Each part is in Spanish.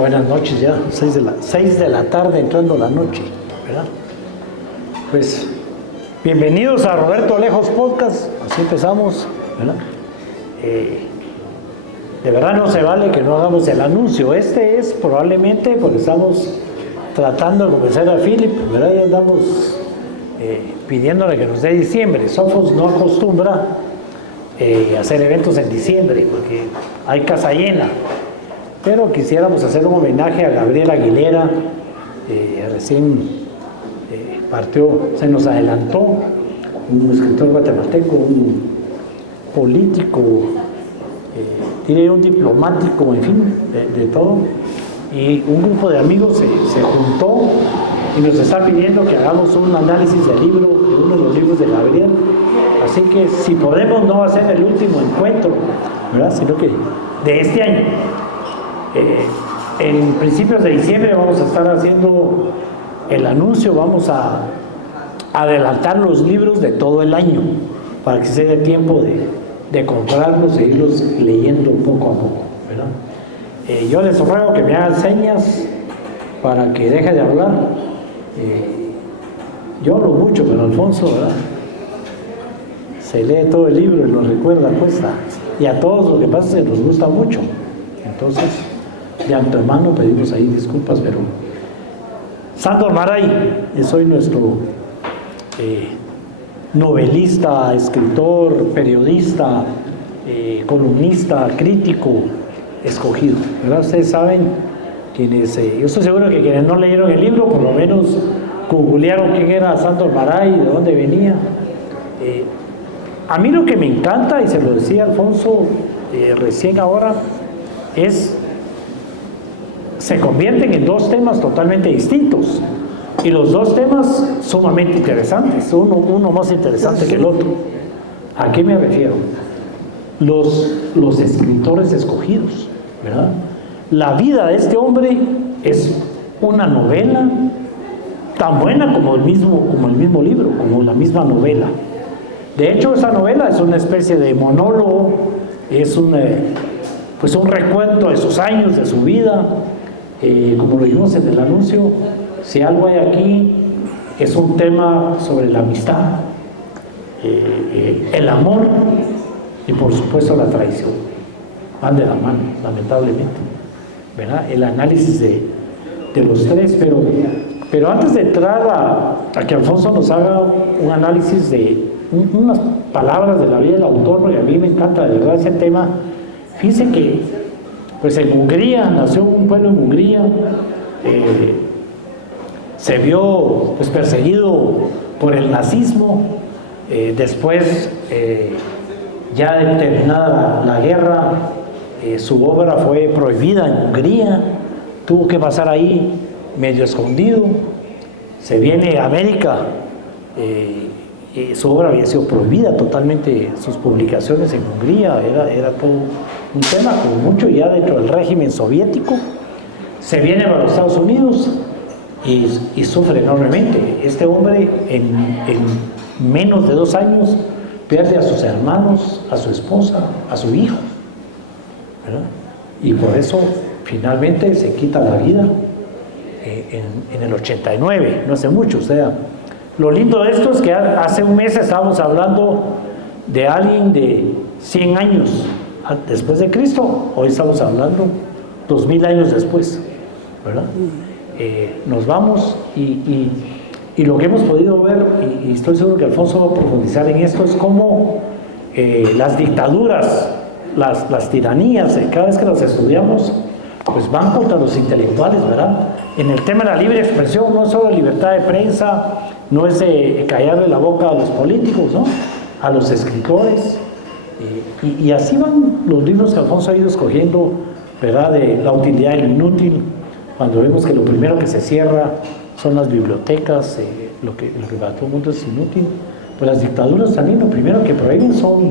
Bueno, buenas noches ya, 6 de la tarde entrando la noche, ¿verdad? Pues, bienvenidos a Roberto Alejos Podcast, así empezamos, ¿verdad? De verdad no se vale que no hagamos el anuncio, este es probablemente porque estamos tratando de convencer a Philip, ¿verdad? Ya andamos pidiéndole que nos dé diciembre. Sofos no acostumbra hacer eventos en diciembre porque hay casa llena. Pero quisiéramos hacer un homenaje a Gabriel Aguilera, recién partió, se nos adelantó, un escritor guatemalteco, un político, tiene un diplomático, en fin, de todo. Y un grupo de amigos se juntó y nos está pidiendo que hagamos un análisis del libro, de uno de los libros de Gabriel. Así que si podemos, no va a ser el último encuentro, ¿verdad? Sino que de este año. En principios de diciembre vamos a estar haciendo el anuncio, vamos a adelantar los libros de todo el año para que se dé tiempo de comprarlos e irlos leyendo poco a poco, ¿verdad? Yo les ruego que me hagan señas para que deje de hablar. Yo hablo mucho, pero Alfonso, ¿verdad? Se lee todo el libro y lo recuerda, cuesta. Y a todos lo que pasa es que nos gusta mucho. Entonces, de antemano pedimos ahí disculpas, pero Sándor Maray, soy nuestro novelista, escritor, periodista, columnista, crítico escogido, ¿verdad? Ustedes saben, yo estoy seguro que quienes no leyeron el libro, por lo menos googlearon quién era Sándor Maray, de dónde venía. A mí lo que me encanta, y se lo decía Alfonso recién ahora, se convierten en dos temas totalmente distintos y los dos temas sumamente interesantes, uno más interesante que el otro. ¿A qué me refiero? Los escritores escogidos, ¿verdad? La vida de este hombre es una novela tan buena como el mismo libro, como la misma novela. De hecho, esa novela es una especie de monólogo, es un recuento de sus años, de su vida. Como lo vimos en el anuncio, si algo hay aquí, es un tema sobre la amistad, el amor y por supuesto la traición. Van de la mano, lamentablemente, ¿verdad? El análisis de los tres, pero antes de entrar a que Alfonso nos haga un análisis de unas palabras de la vida del autor, porque a mí me encanta de verdad ese tema. Fíjense que pues en Hungría, nació un pueblo en Hungría, se vio pues perseguido por el nazismo, después ya terminada la guerra, su obra fue prohibida en Hungría, tuvo que pasar ahí medio escondido, se viene a América, su obra había sido prohibida totalmente, sus publicaciones en Hungría, era todo un tema como mucho ya dentro del régimen soviético. Se viene a los Estados Unidos y sufre enormemente. Este hombre en menos de 2 años pierde a sus hermanos, a su esposa, a su hijo, ¿verdad? Y por eso finalmente se quita la vida en el 89, no hace mucho. O sea, lo lindo de esto es que hace un mes estábamos hablando de alguien de 100 años después de Cristo, hoy estamos hablando 2000 años después, ¿verdad? Nos vamos y lo que hemos podido ver, y estoy seguro que Alfonso va a profundizar en esto, es cómo las dictaduras, las tiranías, cada vez que las estudiamos, pues van contra los intelectuales, ¿verdad? En el tema de la libre expresión no es solo libertad de prensa, no es callarle la boca a los políticos, ¿no? A los escritores. Y así van los libros que Alfonso ha ido escogiendo, ¿verdad? De la utilidad y lo inútil, cuando vemos que lo primero que se cierra son las bibliotecas, lo que para todo el mundo es inútil. Pues las dictaduras también lo primero que prohíben son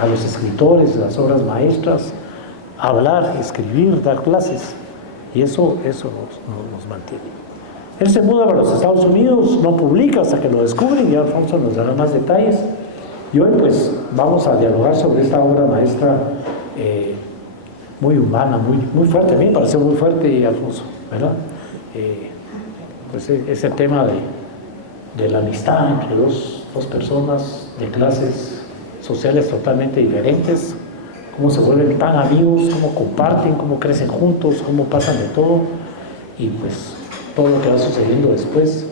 a los escritores, las obras maestras, hablar, escribir, dar clases, y eso nos mantiene. Él se muda para los Estados Unidos, no publica hasta que lo descubren, y Alfonso nos dará más detalles. Y hoy pues vamos a dialogar sobre esta obra maestra muy humana, muy fuerte. A mí me pareció muy fuerte, Alfonso, ¿verdad? Pues ese tema de la amistad entre dos personas de clases sociales totalmente diferentes, cómo se vuelven tan amigos, cómo comparten, cómo crecen juntos, cómo pasan de todo, y pues todo lo que va sucediendo después.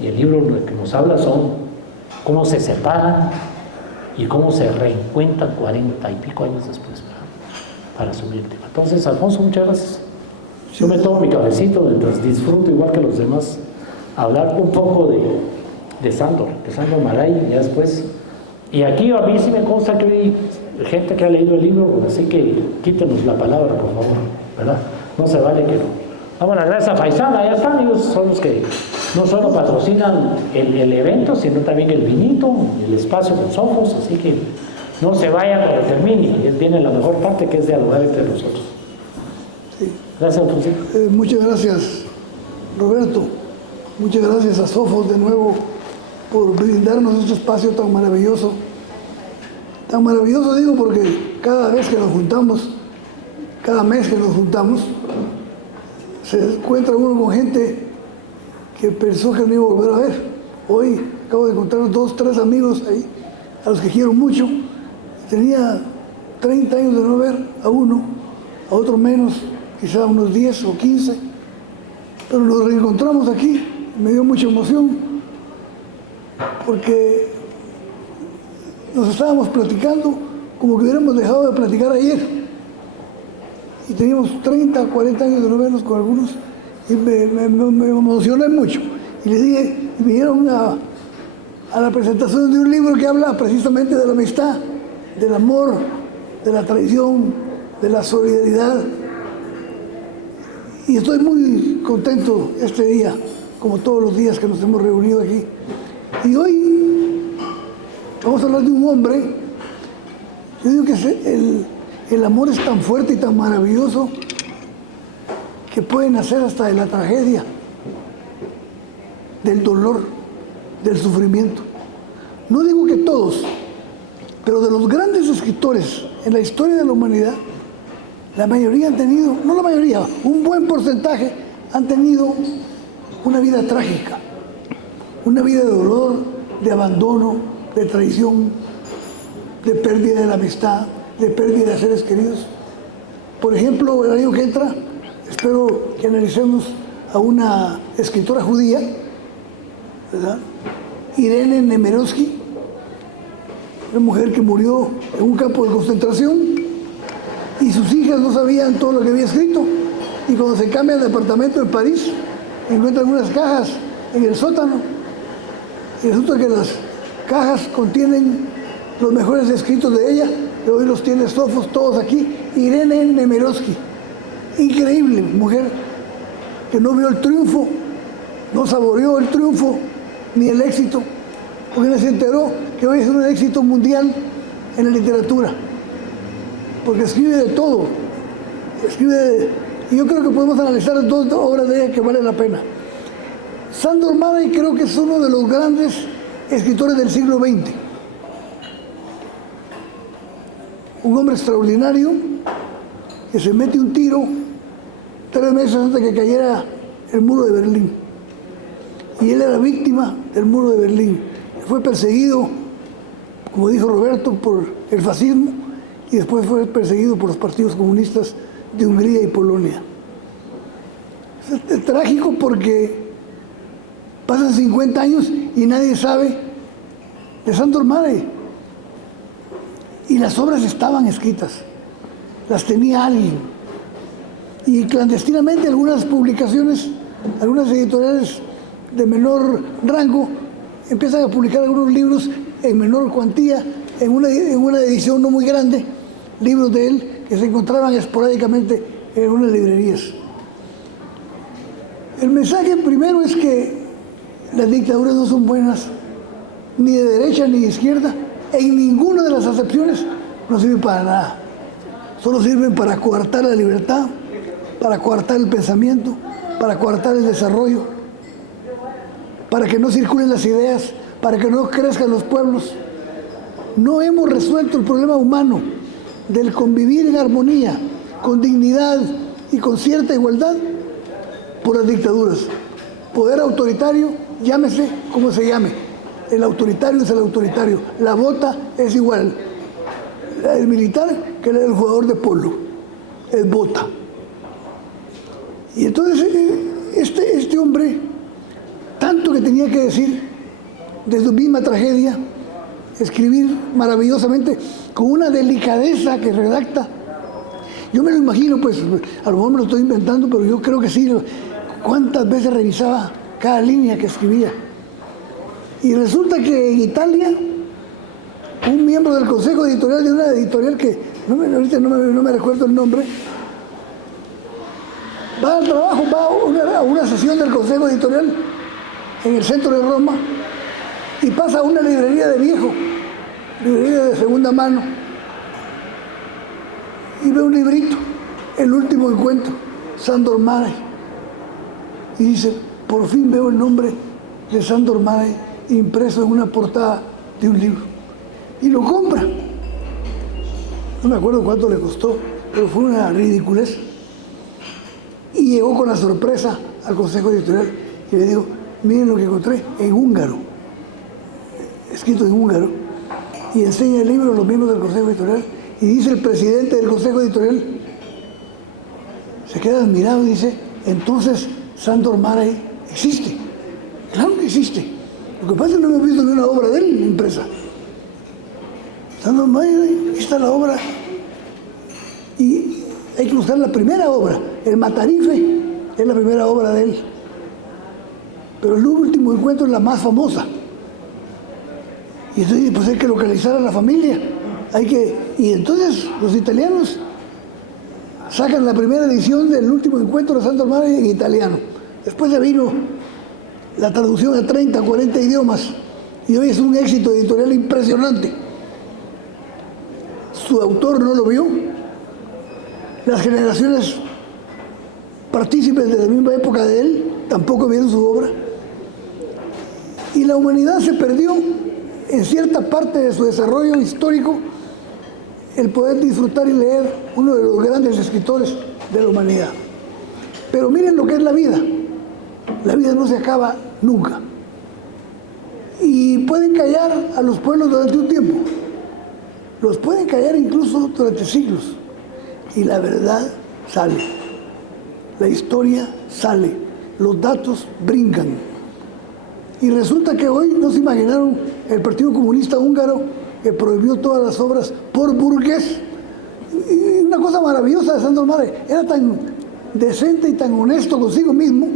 Y el libro lo que nos habla son cómo se separan y cómo se reencuentran 40 y pico años después para subir el tema. Entonces, Alfonso, muchas gracias. Yo me tomo mi cafecito mientras disfruto, igual que los demás, hablar un poco de Sándor Márai, ya después. Y aquí a mí sí me consta que hay gente que ha leído el libro, así que quítenos la palabra, por favor, ¿verdad? No se vale que no. Vamos a dar gracias a Faisana, ya están, ellos son los que no solo patrocinan el evento, sino también el vinito, el espacio con Sofos, así que no se vayan cuando termine, viene la mejor parte, que es dialogar entre nosotros. Sí. Gracias, Alfonso. Muchas gracias, Roberto. Muchas gracias a Sofos de nuevo por brindarnos este espacio tan maravilloso. Tan maravilloso digo porque cada vez que nos juntamos, cada mes que nos juntamos, se encuentra uno con gente que pensó que no iba a volver a ver. Hoy acabo de encontrar 2, 3 amigos ahí, a los que quiero mucho. Tenía 30 años de no ver a uno, a otro menos, quizá unos 10 o 15, pero nos reencontramos aquí. Me dio mucha emoción porque nos estábamos platicando como que hubiéramos dejado de platicar ayer, y teníamos 30, 40 años de no vernos con algunos, y me emocioné mucho. Y les dije, y vinieron a la presentación de un libro que habla precisamente de la amistad, del amor, de la traición, de la solidaridad. Y estoy muy contento este día, como todos los días que nos hemos reunido aquí. Y hoy vamos a hablar de un hombre. Yo digo que el amor es tan fuerte y tan maravilloso que puede nacer hasta de la tragedia, del dolor, del sufrimiento. No digo que todos, pero de los grandes escritores en la historia de la humanidad, la mayoría han tenido, no la mayoría, un buen porcentaje han tenido una vida trágica, una vida de dolor, de abandono, de traición, de pérdida de la amistad, de pérdida de seres queridos. Por ejemplo, el año que entra, espero que analicemos a una escritora judía, ¿verdad? Irene Nemirovsky, una mujer que murió en un campo de concentración, y sus hijas no sabían todo lo que había escrito, y cuando se cambia de apartamento en París, encuentran unas cajas en el sótano, y resulta que las cajas contienen los mejores escritos de ella, que hoy los tiene Sofos todos aquí. Irene Nemirovsky, increíble mujer, que no vio el triunfo, no saboreó el triunfo ni el éxito, porque no se enteró que hoy es un éxito mundial en la literatura, porque escribe de todo, y yo creo que podemos analizar 2 obras de ella que vale la pena. Sándor Márai creo que es uno de los grandes escritores del siglo XX, un hombre extraordinario que se mete un tiro 3 meses antes de que cayera el muro de Berlín, y él era víctima del muro de Berlín. Fue perseguido, como dijo Roberto, por el fascismo, y después fue perseguido por los partidos comunistas de Hungría y Polonia. Es trágico porque pasan 50 años y nadie sabe de Sándor Márai. Y las obras estaban escritas, las tenía alguien. Y clandestinamente algunas publicaciones, algunas editoriales de menor rango, empiezan a publicar algunos libros en menor cuantía, en una edición no muy grande, libros de él que se encontraban esporádicamente en algunas librerías. El mensaje primero es que las dictaduras no son buenas, ni de derecha ni de izquierda, en ninguna de las acepciones no sirven para nada. Solo sirven para coartar la libertad, para coartar el pensamiento, para coartar el desarrollo, para que no circulen las ideas, para que no crezcan los pueblos. No hemos resuelto el problema humano del convivir en armonía, con dignidad y con cierta igualdad por las dictaduras. Poder autoritario, llámese como se llame. El autoritario es el autoritario. La bota es igual. El militar que el jugador de polo. Es bota. Y entonces este hombre, tanto que tenía que decir de su misma tragedia, escribir maravillosamente, con una delicadeza que redacta. Yo me lo imagino, pues, a lo mejor me lo estoy inventando, pero yo creo que sí, cuántas veces revisaba cada línea que escribía. Y resulta que en Italia, un miembro del consejo editorial de una editorial que ahorita no me recuerdo el nombre, va al trabajo, va a una sesión del consejo editorial en el centro de Roma y pasa a una librería de viejo, librería de segunda mano, y ve un librito, El último encuentro, Sándor Márai, y dice, por fin veo el nombre de Sándor Márai impreso en una portada de un libro, y lo compra. No me acuerdo cuánto le costó, pero fue una ridiculez. Y llegó con la sorpresa al consejo editorial y le digo, miren lo que encontré en húngaro, escrito en húngaro, y enseña el libro a los miembros del consejo editorial, y dice el presidente del consejo editorial, se queda admirado y dice, entonces Sándor Márai existe. Claro que existe. Lo que pasa es que no hemos visto ni una obra de él impresa. Sándor Márai, aquí está la obra, y hay que buscar la primera obra. El Matarife es la primera obra de él, pero el último encuentro es la más famosa. Y entonces pues hay que localizar a la familia. Y entonces los italianos sacan la primera edición del último encuentro de Sándor Márai en italiano. Después se vino la traducción a 30, 40 idiomas, y hoy es un éxito editorial impresionante. Su autor no lo vio. Las generaciones partícipes de la misma época de él tampoco vieron su obra. Y la humanidad se perdió en cierta parte de su desarrollo histórico el poder disfrutar y leer uno de los grandes escritores de la humanidad. Pero miren lo que es la vida. La vida no se acaba nunca. Y pueden callar a los pueblos durante un tiempo. Los pueden callar incluso durante siglos. Y la verdad sale. La historia sale. Los datos brincan. Y resulta que hoy no se imaginaron el Partido Comunista Húngaro que prohibió todas las obras por burgués. Y una cosa maravillosa de Sándor Márai, era tan decente y tan honesto consigo mismo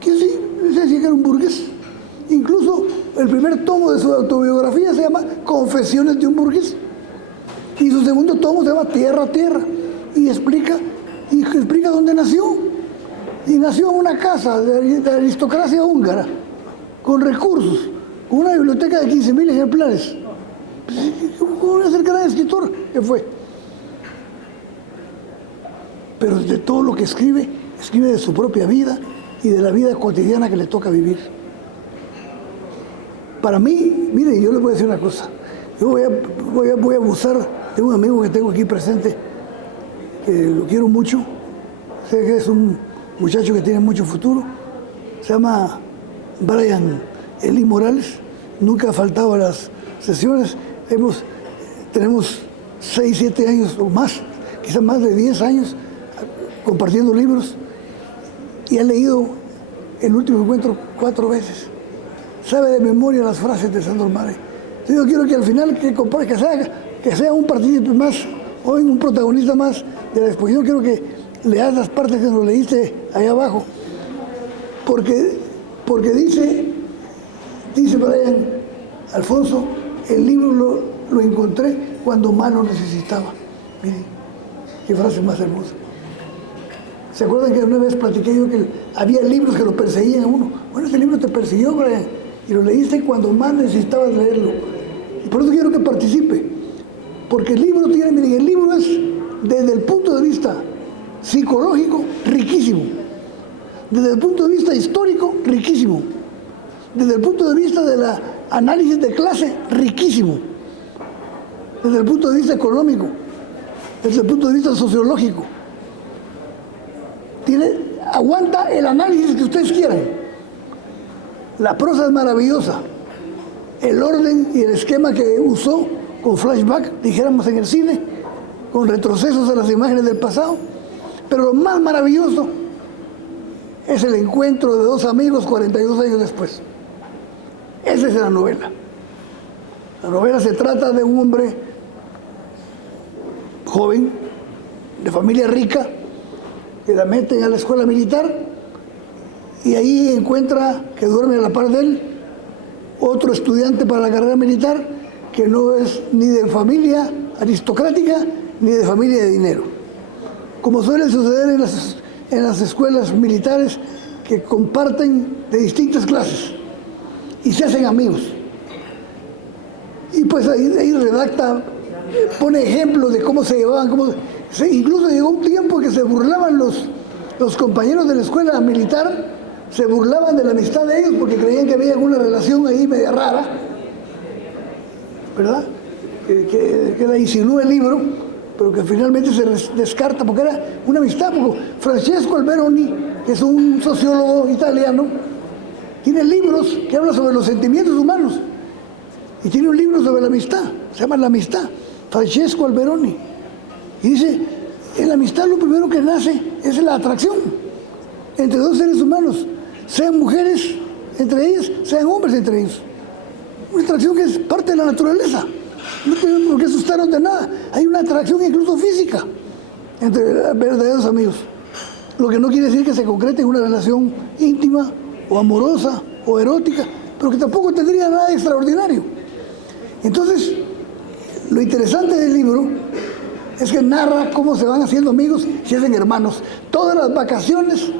que sí, se decía que era un burgués. Incluso el primer tomo de su autobiografía se llama Confesiones de un burgués. Y su segundo tomo se llama Tierra a Tierra. Y explica dónde nació. Y nació en una casa de aristocracia húngara, con recursos, con una biblioteca de 15.000 ejemplares. ¿Cómo es el gran escritor que fue? Pero de todo lo que escribe de su propia vida y de la vida cotidiana que le toca vivir. Para mí, mire, yo les voy a decir una cosa. Yo voy a abusar de un amigo que tengo aquí presente, que lo quiero mucho. Sé que es un muchacho que tiene mucho futuro. Se llama Brian Eli Morales. Nunca ha faltado a las sesiones. Tenemos 6, 7 años o más, quizás más de 10 años, compartiendo libros. Y ha leído El último encuentro 4 veces. Sabe de memoria las frases de Sándor Márai. Yo quiero que al final que sea un partícipe más, hoy un protagonista más de la exposición. Quiero que leas las partes que nos leíste ahí abajo. Porque dice Brian Alfonso, el libro lo encontré cuando más lo necesitaba. Miren, qué frase más hermosa. ¿Se acuerdan que una vez platiqué yo que había libros que lo perseguían a uno? Bueno, ese libro te persiguió, Brian, y lo leíste cuando más necesitabas leerlo. Y por eso quiero que participe. Porque el libro es, desde el punto de vista psicológico, riquísimo. Desde el punto de vista histórico, riquísimo. Desde el punto de vista del análisis de clase, riquísimo. Desde el punto de vista económico, desde el punto de vista sociológico. Aguanta el análisis que ustedes quieran. La prosa es maravillosa. El orden y el esquema que usó, con flashback, dijéramos en el cine, con retrocesos a las imágenes del pasado. Pero lo más maravilloso es el encuentro de dos amigos 42 años después. Esa es la novela. La novela se trata de un hombre joven, de familia rica, que la meten a la escuela militar y ahí encuentra que duerme a la par de él otro estudiante para la carrera militar que no es ni de familia aristocrática ni de familia de dinero. Como suele suceder en las escuelas militares que comparten de distintas clases y se hacen amigos. Y pues ahí redacta, pone ejemplos de cómo se llevaban, incluso llegó un tiempo que se burlaban los compañeros de la escuela militar, se burlaban de la amistad de ellos porque creían que había alguna relación ahí media rara, ¿verdad? Que la insinúa el libro, pero que finalmente se descarta porque era una amistad. Porque Francesco Alberoni, que es un sociólogo italiano, tiene libros que hablan sobre los sentimientos humanos y tiene un libro sobre la amistad, se llama La amistad, Francesco Alberoni, y dice, en la amistad lo primero que nace es la atracción entre dos seres humanos, sean mujeres entre ellas, sean hombres entre ellos. Una atracción que es parte de la naturaleza. No tenemos por qué asustarnos de nada. Hay una atracción incluso física entre verdaderos amigos. Lo que no quiere decir que se concrete en una relación íntima o amorosa o erótica, pero que tampoco tendría nada de extraordinario. Entonces, lo interesante del libro es que narra cómo se van haciendo amigos y se hacen hermanos. Todas las vacaciones,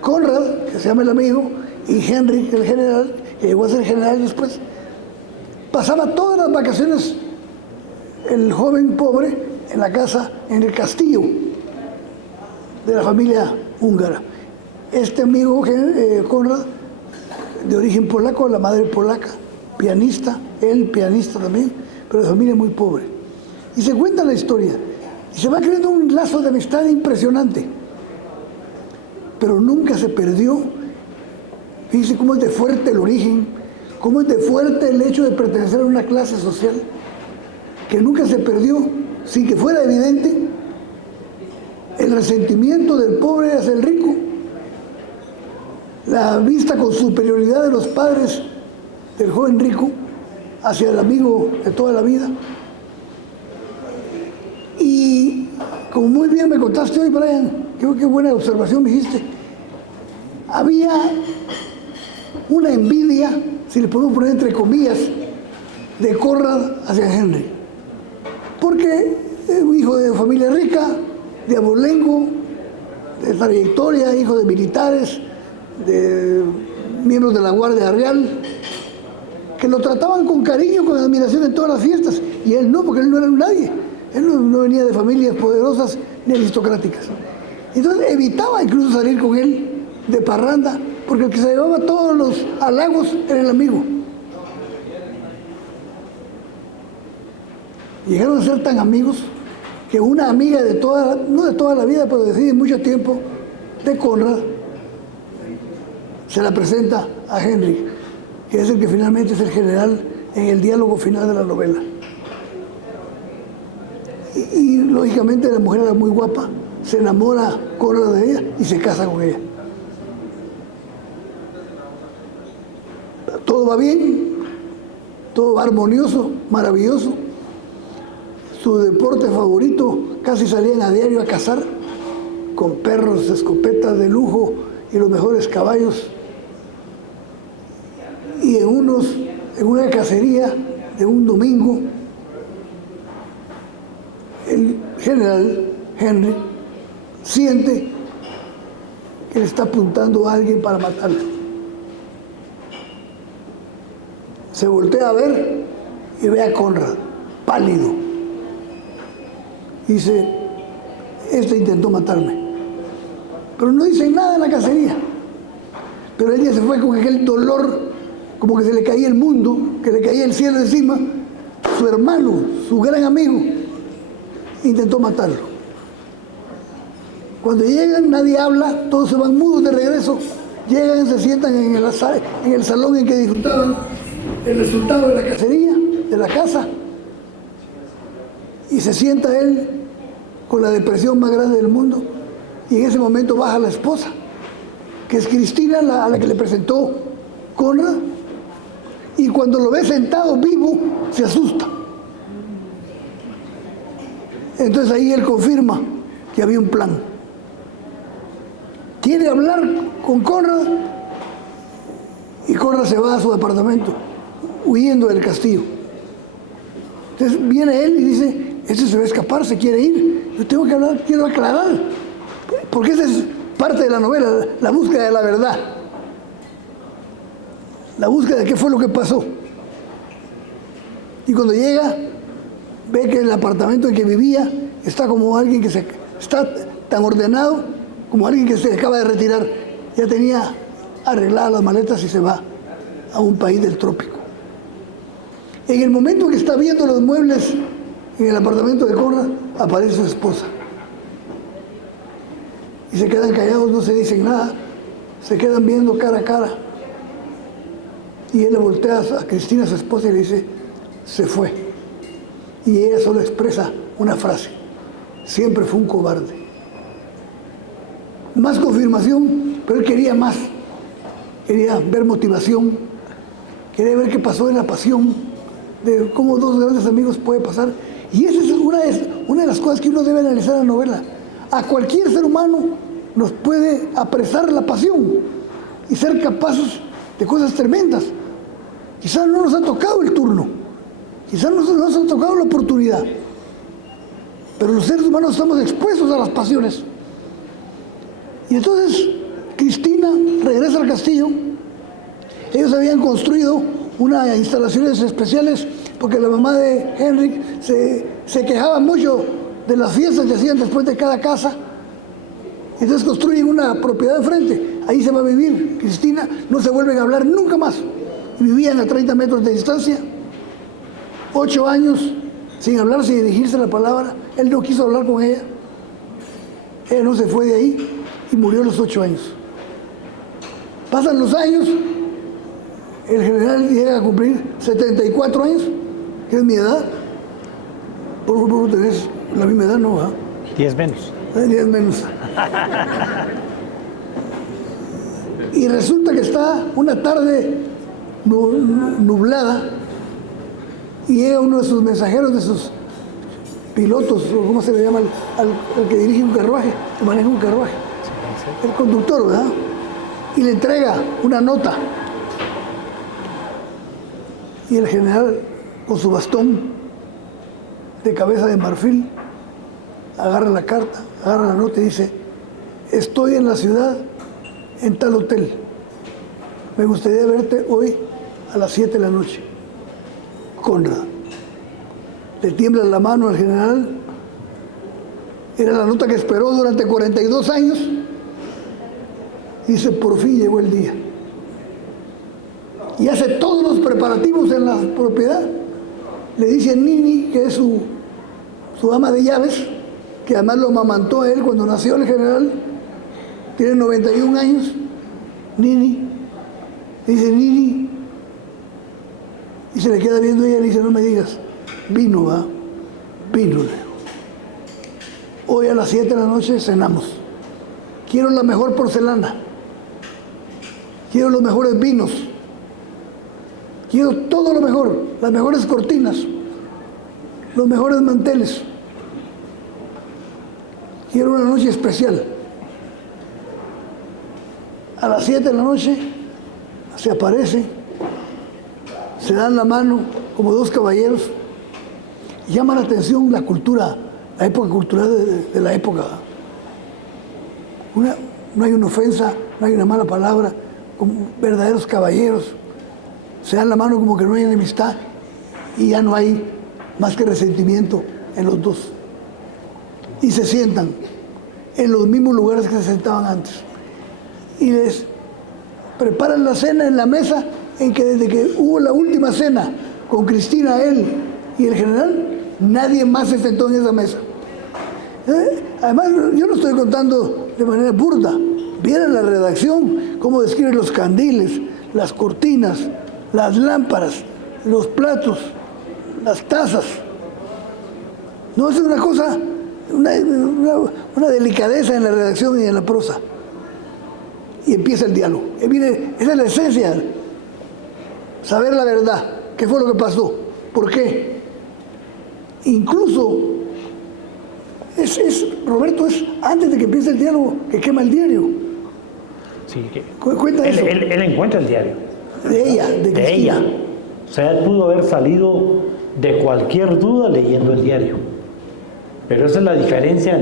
Conrad, que se llama el amigo, y Henry, el general, que llegó a ser general después, pasaba todas las vacaciones el joven pobre en la casa, en el castillo de la familia húngara. Este amigo, Conrad, de origen polaco, la madre polaca, pianista, él pianista también, pero de familia muy pobre. Y se cuenta la historia, y se va creando un lazo de amistad impresionante, pero nunca se perdió. Fíjense cómo es de fuerte el origen, cómo es de fuerte el hecho de pertenecer a una clase social, que nunca se perdió sin que fuera evidente el resentimiento del pobre hacia el rico, la vista con superioridad de los padres del joven rico hacia el amigo de toda la vida. Y como muy bien me contaste hoy, Brian, qué buena observación me hiciste, había una envidia, si le podemos poner entre comillas, de Conrad hacia Henry, porque es un hijo de familia rica, de abolengo, de trayectoria, hijo de militares, de miembros de la Guardia Real, que lo trataban con cariño, con admiración en todas las fiestas, y él no, porque él no era nadie, él no venía de familias poderosas ni aristocráticas. Entonces evitaba incluso salir con él de parranda, porque el que se llevaba todos los halagos era el amigo. Llegaron a ser tan amigos que una amiga de toda, no de toda la vida, pero de mucho tiempo, de Conrad, se la presenta a Henry, que es el que finalmente es el general en el diálogo final de la novela. Y lógicamente la mujer era muy guapa, se enamora Conrad de ella y se casa con ella. Todo va bien, todo va armonioso, maravilloso. Su deporte favorito, casi salían a diario a cazar, con perros, escopetas de lujo y los mejores caballos. Y en una cacería de un domingo, el general Henry siente que le está apuntando a alguien para matarle. Se voltea a ver y ve a Conrad, pálido. Dice, este intentó matarme. Pero no dice nada en la cacería. Pero ella se fue con aquel dolor, como que se le caía el mundo, que le caía el cielo encima. Su hermano, su gran amigo, intentó matarlo. Cuando llegan nadie habla, todos se van mudos de regreso, llegan, se sientan en el salón en que disfrutaban el resultado de la cacería, de la caza, y se sienta él con la depresión más grande del mundo, y en ese momento baja la esposa, que es Cristina, a la que le presentó Conrad, y cuando lo ve sentado vivo, se asusta. Entonces ahí él confirma que había un plan. Quiere hablar con Conrad, y Conrad se va a su departamento, huyendo del castillo. Entonces viene él y dice, este se va a escapar, se quiere ir. Yo tengo que hablar, quiero aclarar, porque esa es parte de la novela, la búsqueda de la verdad. La búsqueda de qué fue lo que pasó. Y cuando llega, ve que el apartamento en que vivía está como alguien que está tan ordenado como alguien que se acaba de retirar. Ya tenía arregladas las maletas y se va a un país del trópico. En el momento que está viendo los muebles en el apartamento de Conrad, aparece su esposa. Y se quedan callados, no se dicen nada, se quedan viendo cara a cara. Y él le voltea a Cristina, su esposa, y le dice, se fue. Y ella solo expresa una frase, siempre fue un cobarde. Más confirmación, pero él quería más. Quería ver motivación, quería ver qué pasó en la pasión, de cómo dos grandes amigos puede pasar. Y esa es una de las cosas que uno debe analizar en la novela. A cualquier ser humano nos puede apresar la pasión y ser capaces de cosas tremendas. Quizás no nos ha tocado el turno, quizás no nos ha tocado la oportunidad, pero los seres humanos estamos expuestos a las pasiones. Y entonces Cristina regresa al castillo. Ellos habían construido unas instalaciones especiales porque la mamá de Henrik se quejaba mucho de las fiestas que hacían después de cada casa. Entonces construyen una propiedad enfrente. Ahí se va a vivir Cristina, no se vuelven a hablar nunca más. Y vivían a 30 metros de distancia, 8 años sin hablar, sin dirigirse la palabra. Él no quiso hablar con ella. Ella no se fue de ahí y murió a los 8 años. Pasan los años, el general llega a cumplir 74 años, que es mi edad. ¿Por tenés la misma edad? No, ¿ah? 10 menos. 10 menos. Y resulta que está una tarde nublada y llega uno de sus mensajeros, de sus pilotos, o cómo se le llama, al que dirige un carruaje, que maneja un carruaje, el conductor, ¿verdad? Y le entrega una nota. Y el general, con su bastón de cabeza de marfil, agarra la carta, agarra la nota y dice, estoy en la ciudad, en tal hotel. Me gustaría verte hoy a las 7 de la noche. Conrad. Le tiembla la mano al general. Era la nota que esperó durante 42 años. Dice, por fin llegó el día. Y hace todos los preparativos en la propiedad. Le dice a Nini, que es su ama de llaves, que además lo amamantó a él cuando nació el general, tiene 91 años, Nini. Dice, Nini, y se le queda viendo ella y le dice, no me digas, vino, ¿va? Vino. Hoy a las 7 de la noche cenamos. Quiero la mejor porcelana. Quiero los mejores vinos. Quiero todo lo mejor, las mejores cortinas, los mejores manteles. Quiero una noche especial. A las 7 de la noche se aparece, se dan la mano como dos caballeros. Llama la atención la cultura, la época cultural de la época. No hay una ofensa, no hay una mala palabra, como verdaderos caballeros. Se dan la mano como que no hay enemistad y ya no hay más que resentimiento en los dos. Y se sientan en los mismos lugares que se sentaban antes. Y les preparan la cena en la mesa en que desde que hubo la última cena con Cristina, él y el general, nadie más se sentó en esa mesa. Además, yo lo estoy contando de manera burda. Vieran la redacción, cómo describe los candiles, las cortinas, las lámparas, los platos, las tazas. No es una cosa, una delicadeza en la redacción y en la prosa. Y empieza el diálogo. Esa es la esencia. Saber la verdad. ¿Qué fue lo que pasó? ¿Por qué? Incluso, Roberto es antes de que empiece el diálogo, que quema el diario. Sí, Cuenta eso. Él encuentra el diario. De ella, de ella. O sea, él pudo haber salido de cualquier duda leyendo el diario. Pero esa es la diferencia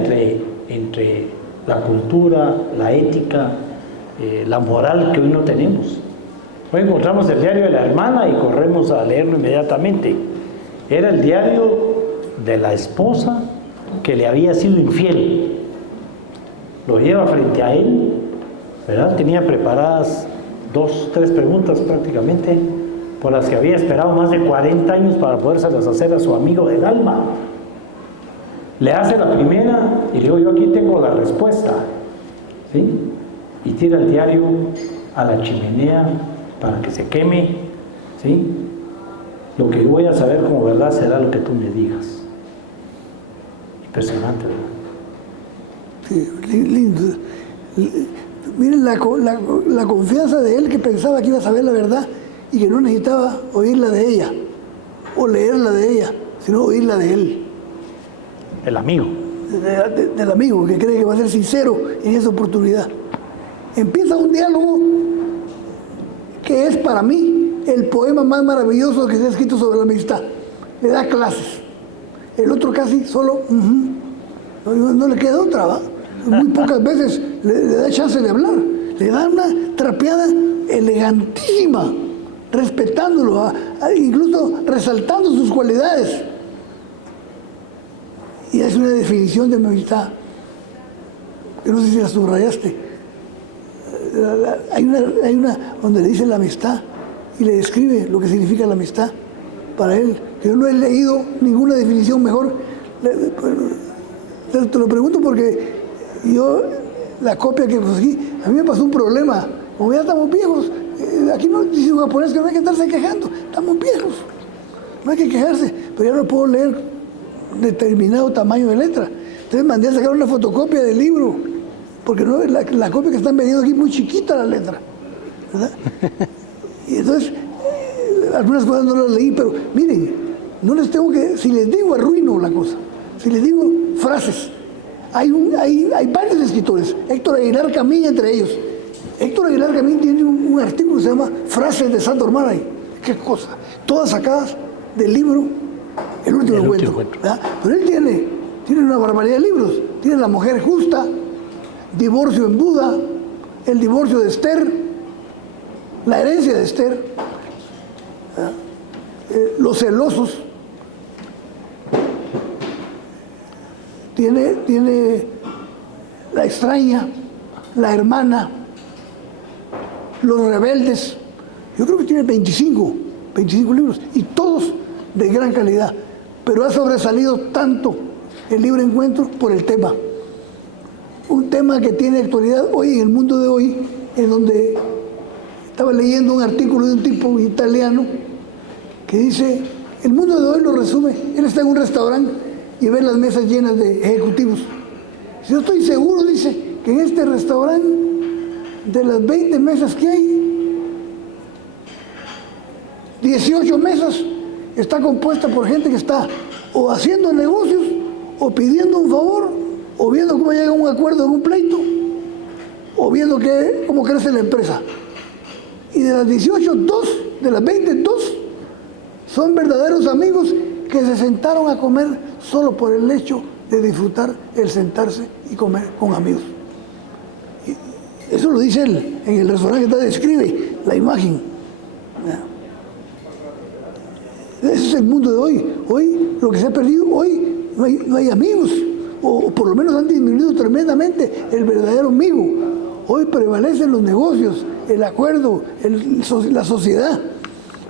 entre la cultura, la ética, la moral que hoy no tenemos. Hoy encontramos el diario de la hermana y corremos a leerlo inmediatamente. Era el diario de la esposa que le había sido infiel. Lo lleva frente a él, ¿verdad? Tenía preparadas 2, 3 preguntas prácticamente, por las que había esperado más de 40 años para podérselas hacer a su amigo del alma. Le hace la primera y le digo, yo aquí tengo la respuesta, ¿sí? Y tira el diario a la chimenea para que se queme, ¿sí? Lo que yo voy a saber como verdad será lo que tú me digas. Impresionante, ¿verdad? Sí, lindo. Miren la confianza de él, que pensaba que iba a saber la verdad y que no necesitaba oírla de ella o leerla de ella, sino oírla de él. El amigo. Del amigo, que cree que va a ser sincero en esa oportunidad. Empieza un diálogo que es para mí el poema más maravilloso que se ha escrito sobre la amistad. Le da clases. El otro casi solo, no le queda otra, ¿va? Muy pocas veces le da chance de hablar. Le da una trapeada elegantísima, respetándolo, incluso resaltando sus cualidades. Y es una definición de amistad, que no sé si la subrayaste. Hay una donde le dice la amistad y le describe lo que significa la amistad para él. Yo no he leído ninguna definición mejor. Te lo pregunto porque yo, la copia que conseguí, a mí me pasó un problema. Como ya estamos viejos, aquí no dice un japonés que no hay que estarse quejando, estamos viejos, no hay que quejarse, pero ya no puedo leer determinado tamaño de letra. Entonces mandé a sacar una fotocopia del libro, porque no, la copia que están vendiendo aquí es muy chiquita la letra, ¿verdad? Y entonces, algunas cosas no las leí, pero miren, no les tengo que, si les digo arruino la cosa, si les digo frases. Hay varios escritores, Héctor Aguilar Camín entre ellos. Héctor Aguilar Camín tiene un artículo que se llama Frases de Sandor Maray. Qué cosa, todas sacadas del libro El último encuentro. Pero él tiene una barbaridad de libros. Tiene La mujer justa, Divorcio en Buda, El divorcio de Esther, La herencia de Esther, Los celosos. Tiene La extraña, La hermana, Los rebeldes. Yo creo que tiene 25 libros, y todos de gran calidad. Pero ha sobresalido tanto el Libre Encuentro por el tema. Un tema que tiene actualidad hoy en el mundo de hoy, en donde estaba leyendo un artículo de un tipo italiano que dice, el mundo de hoy lo resume, él está en un restaurante y ve las mesas llenas de ejecutivos. Yo estoy seguro, dice, que en este restaurante, de las 20 mesas que hay, 18 mesas está compuesta por gente que está o haciendo negocios, o pidiendo un favor, o viendo cómo llega a un acuerdo en un pleito, o viendo cómo crece la empresa. Y de las 18, de las 20, 2 son verdaderos amigos que se sentaron a comer solo por el hecho de disfrutar el sentarse y comer con amigos. Y eso lo dice él en el restaurante que describe la imagen. Ese es el mundo de hoy. Hoy, lo que se ha perdido, hoy no hay amigos, o por lo menos han disminuido tremendamente el verdadero amigo. Hoy prevalecen los negocios, el acuerdo, la sociedad.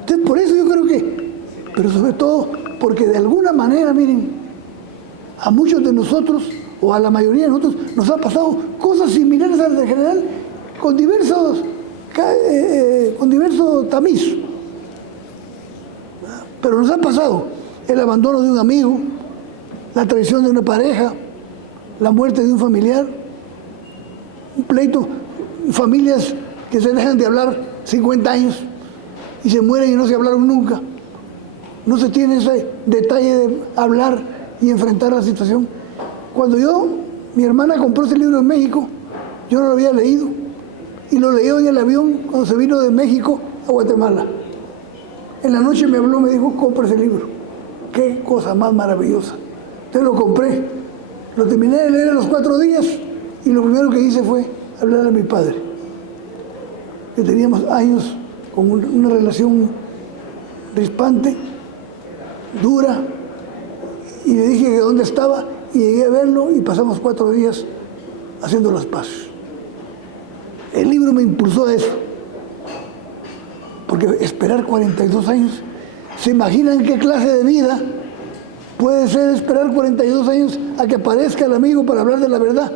Entonces, por eso yo creo que, pero sobre todo porque de alguna manera, miren, a muchos de nosotros o a la mayoría de nosotros, nos ha pasado cosas similares a las del general con diverso tamiz. Pero nos ha pasado el abandono de un amigo, la traición de una pareja, la muerte de un familiar, un pleito, familias que se dejan de hablar 50 años y se mueren y no se hablaron nunca. No se tiene ese detalle de hablar y enfrentar la situación. Cuando mi hermana compró ese libro en México, yo no lo había leído y lo leyó en el avión cuando se vino de México a Guatemala. En la noche me habló, me dijo, compra ese libro. Qué cosa más maravillosa. Entonces lo compré, lo terminé de leer a los 4 días y lo primero que hice fue hablar a mi padre, que teníamos años con una relación rispante, dura, y le dije que dónde estaba y llegué a verlo y pasamos 4 días haciendo las paces. El libro me impulsó a eso, porque esperar 42 años, ¿se imaginan qué clase de vida puede ser esperar 42 años a que aparezca el amigo para hablar de la verdad?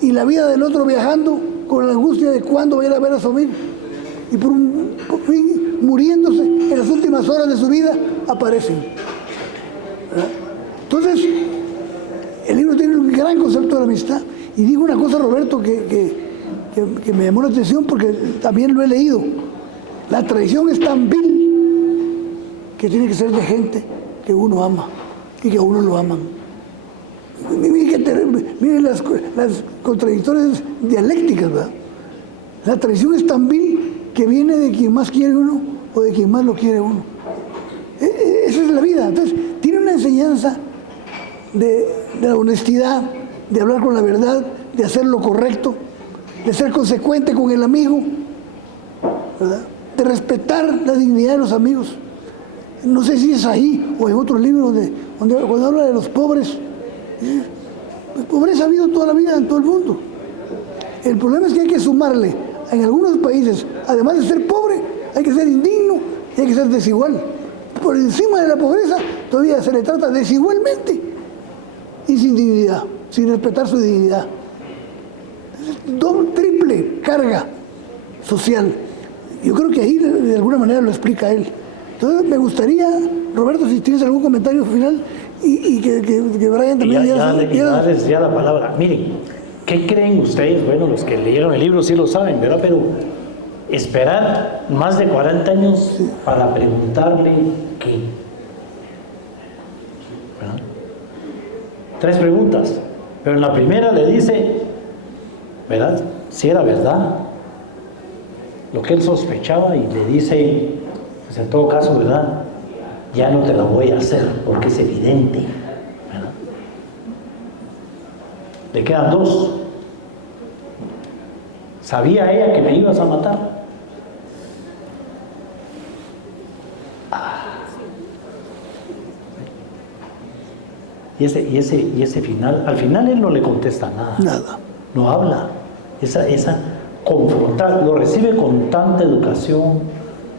Y la vida del otro viajando con la angustia de cuándo va a ir a ver a su amigo. Y por fin, muriéndose en las últimas horas de su vida, aparecen. ¿Verdad? Entonces, el libro tiene un gran concepto de la amistad. Y digo una cosa, Roberto, que me llamó la atención porque también lo he leído. La traición es tan vil que tiene que ser de gente que uno ama y que a uno lo aman. Miren las contradictorias dialécticas, ¿verdad? La traición es tan vil que viene de quien más quiere uno o de quien más lo quiere uno. Esa es la vida. Entonces, tiene una enseñanza de la honestidad, de hablar con la verdad, de hacer lo correcto, de ser consecuente con el amigo, ¿verdad? De respetar la dignidad de los amigos. No sé si es ahí o en otros libros cuando habla de los pobres. Pues pobreza ha habido toda la vida en todo el mundo. El problema es que hay que sumarle, en algunos países, además de ser pobre, hay que ser indigno y hay que ser desigual. Por encima de la pobreza todavía se le trata desigualmente y sin dignidad, sin respetar su dignidad. Triple carga social. Yo creo que ahí de alguna manera lo explica él. Entonces me gustaría, Roberto, si tienes algún comentario final y que Brian también ya la palabra. Miren, ¿qué creen ustedes? Bueno, los que leyeron el libro sí lo saben, ¿verdad? Pero esperar más de 40 años para preguntarle qué. ¿Verdad? 3 preguntas, pero en la primera le dice, ¿verdad? Si era verdad lo que él sospechaba y le dice, pues en todo caso, ¿verdad? Ya no te la voy a hacer porque es evidente, ¿verdad? Le quedan 2. ¿Sabía ella que me ibas a matar? Y ese final, al final él no le contesta nada. Nada. No habla. Esa confrontar, lo recibe con tanta educación,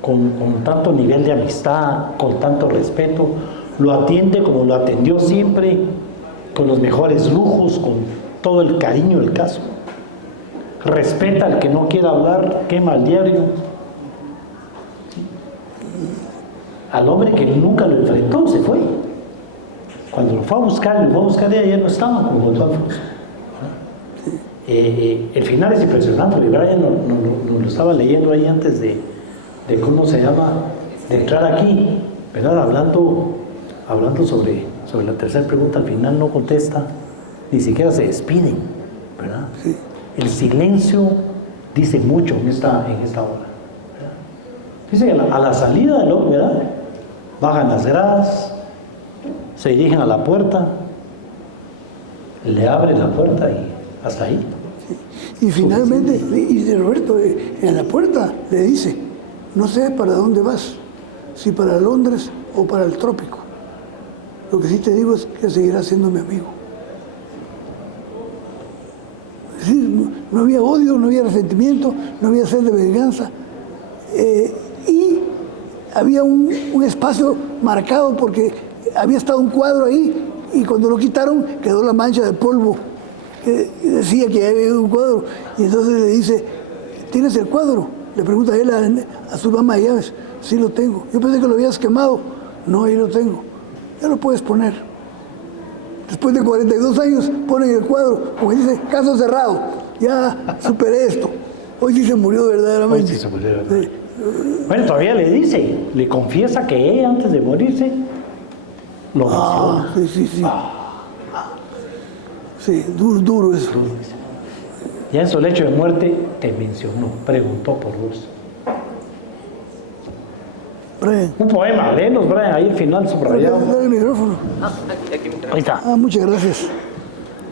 con tanto nivel de amistad, con tanto respeto, lo atiende como lo atendió siempre, con los mejores lujos, con todo el cariño del caso. Respeta al que no quiera hablar, quema el diario. Al hombre que nunca lo enfrentó, se fue. Cuando lo fue a buscar ya no estaba con José Alfonso. El final es impresionante, y Brian nos lo estaba leyendo ahí antes de cómo se llama, de entrar aquí, ¿verdad? Hablando sobre la tercera pregunta, al final no contesta, ni siquiera se despiden, ¿verdad? Sí. El silencio dice mucho en esta hora, ¿verdad? Dice a la salida del hombre, ¿verdad? Bajan las gradas, se dirigen a la puerta, le abre la puerta y hasta ahí. Y finalmente, y Roberto, en la puerta le dice, no sé para dónde vas, si para Londres o para el trópico. Lo que sí te digo es que seguirás siendo mi amigo. Es decir, no había odio, no había resentimiento, no había sed de venganza. Y había un espacio marcado porque había estado un cuadro ahí y cuando lo quitaron quedó la mancha de polvo que decía que había un cuadro, y entonces le dice, ¿tienes el cuadro? Le pregunta a él a su ama de llaves. Sí, lo tengo. Yo pensé que lo habías quemado. No, ahí lo tengo. Ya lo puedes poner. Después de 42 años ponen el cuadro, como dice, caso cerrado. Ya superé esto. Hoy sí se murió verdaderamente. Hoy sí se murió verdaderamente. Bueno, todavía le dice, le confiesa que ella antes de morirse lo menciona. Sí. Sí, duro eso. Ya en su lecho de muerte te mencionó, preguntó por vos. Brian. Un poema, léenos, Brian, ahí al final subrayado. Dale el micrófono. Ahí está. Muchas gracias.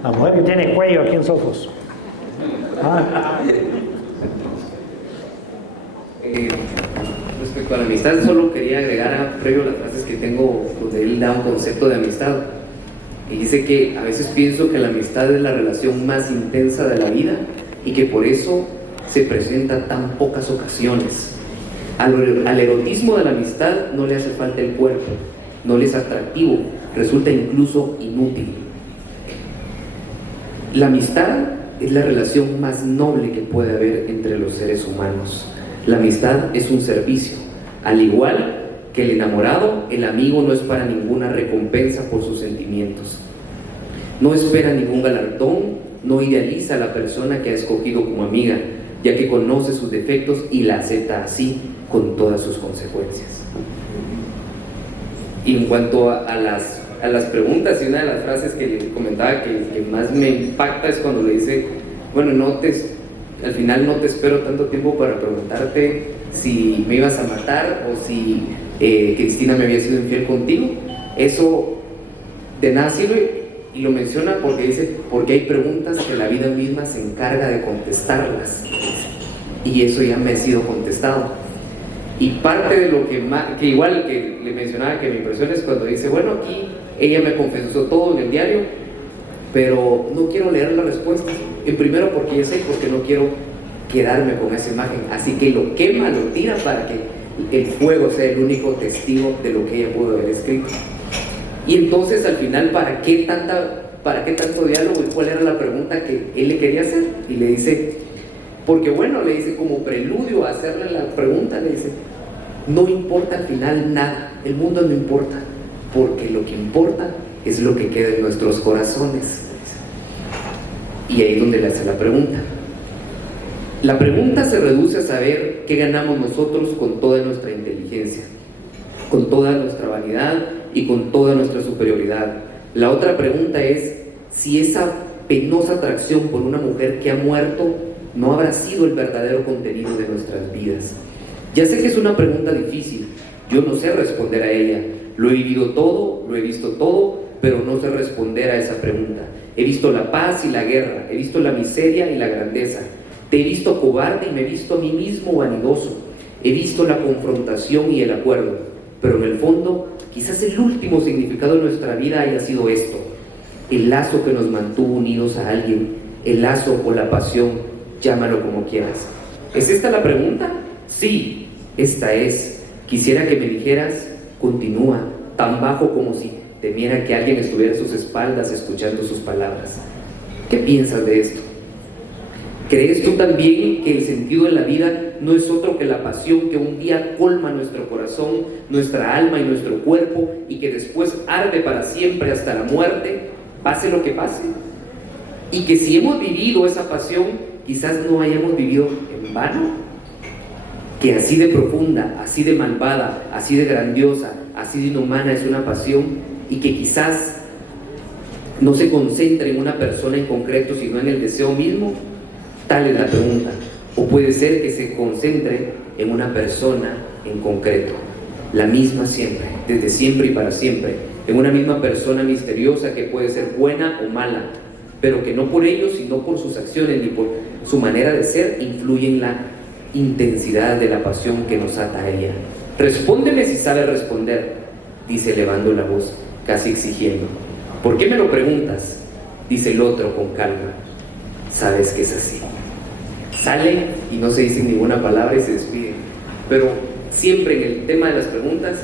La mujer que tiene cuello aquí en Sofos. Respecto a la amistad, solo quería agregar previo las frases que tengo donde él da un concepto de amistad. Y dice que a veces pienso que la amistad es la relación más intensa de la vida y que por eso se presenta tan pocas ocasiones. Al erotismo de la amistad no le hace falta el cuerpo, no le es atractivo, resulta incluso inútil. La amistad es la relación más noble que puede haber entre los seres humanos. La amistad es un servicio. Al igual que el enamorado, el amigo no espera ninguna recompensa por sus sentimientos. No espera ningún galardón, no idealiza a la persona que ha escogido como amiga, ya que conoce sus defectos y la acepta así, con todas sus consecuencias. Y en cuanto a las preguntas, y una de las frases que le comentaba que más me impacta es cuando le dice, bueno, al final no te espero tanto tiempo para preguntarte si me ibas a matar o si Cristina me había sido infiel contigo. Eso de nada sirve, y lo menciona porque dice, porque hay preguntas que la vida misma se encarga de contestarlas, y eso ya me ha sido contestado. Y parte de lo que igual que le mencionaba que me impresiona es cuando dice, bueno, aquí ella me confesó todo en el diario, pero no quiero leer la respuesta. En primero porque ya sé, porque no quiero quedarme con esa imagen, así que lo quema, lo tira para que el fuego sea el único testigo de lo que ella pudo haber escrito. Y entonces al final, ¿para qué tanto diálogo? ¿Y cuál era la pregunta que él le quería hacer? Y le dice, porque bueno, le dice como preludio a hacerle la pregunta, le dice, no importa al final nada, el mundo no importa, porque lo que importa es lo que queda en nuestros corazones. Y ahí es donde le hace la pregunta. La pregunta se reduce a saber qué ganamos nosotros con toda nuestra inteligencia, con toda nuestra vanidad y con toda nuestra superioridad. La otra pregunta es si esa penosa atracción por una mujer que ha muerto no habrá sido el verdadero contenido de nuestras vidas. Ya sé que es una pregunta difícil, yo no sé responder a ella, lo he vivido todo, lo he visto todo, pero no sé responder a esa pregunta. He visto la paz y la guerra, he visto la miseria y la grandeza, te he visto cobarde y me he visto a mí mismo vanidoso, he visto la confrontación y el acuerdo, pero en el fondo, quizás el último significado de nuestra vida haya sido esto, el lazo que nos mantuvo unidos a alguien, el lazo o la pasión, llámalo como quieras. ¿Es esta la pregunta? Sí, esta es. Quisiera que me dijeras, continúa, tan bajo como si temiera que alguien estuviera a sus espaldas escuchando sus palabras. ¿Qué piensas de esto? ¿Crees tú también que el sentido de la vida no es otro que la pasión que un día colma nuestro corazón, nuestra alma y nuestro cuerpo y que después arde para siempre hasta la muerte, pase lo que pase? Y que si hemos vivido esa pasión, quizás no hayamos vivido en vano, que así de profunda, así de malvada, así de grandiosa, así de inhumana es una pasión, y que quizás no se concentra en una persona en concreto, sino en el deseo mismo. Tal es la pregunta. O puede ser que se concentre en una persona en concreto, la misma siempre, desde siempre y para siempre, en una misma persona misteriosa que puede ser buena o mala, pero que no por ello, sino por sus acciones ni por su manera de ser, influye en la intensidad de la pasión que nos ata a ella. Respóndeme si sabe responder, dice elevando la voz, casi exigiendo. ¿Por qué me lo preguntas? Dice el otro con calma. Sabes que es así. Sale y no se dice ninguna palabra y se despide. Pero siempre en el tema de las preguntas,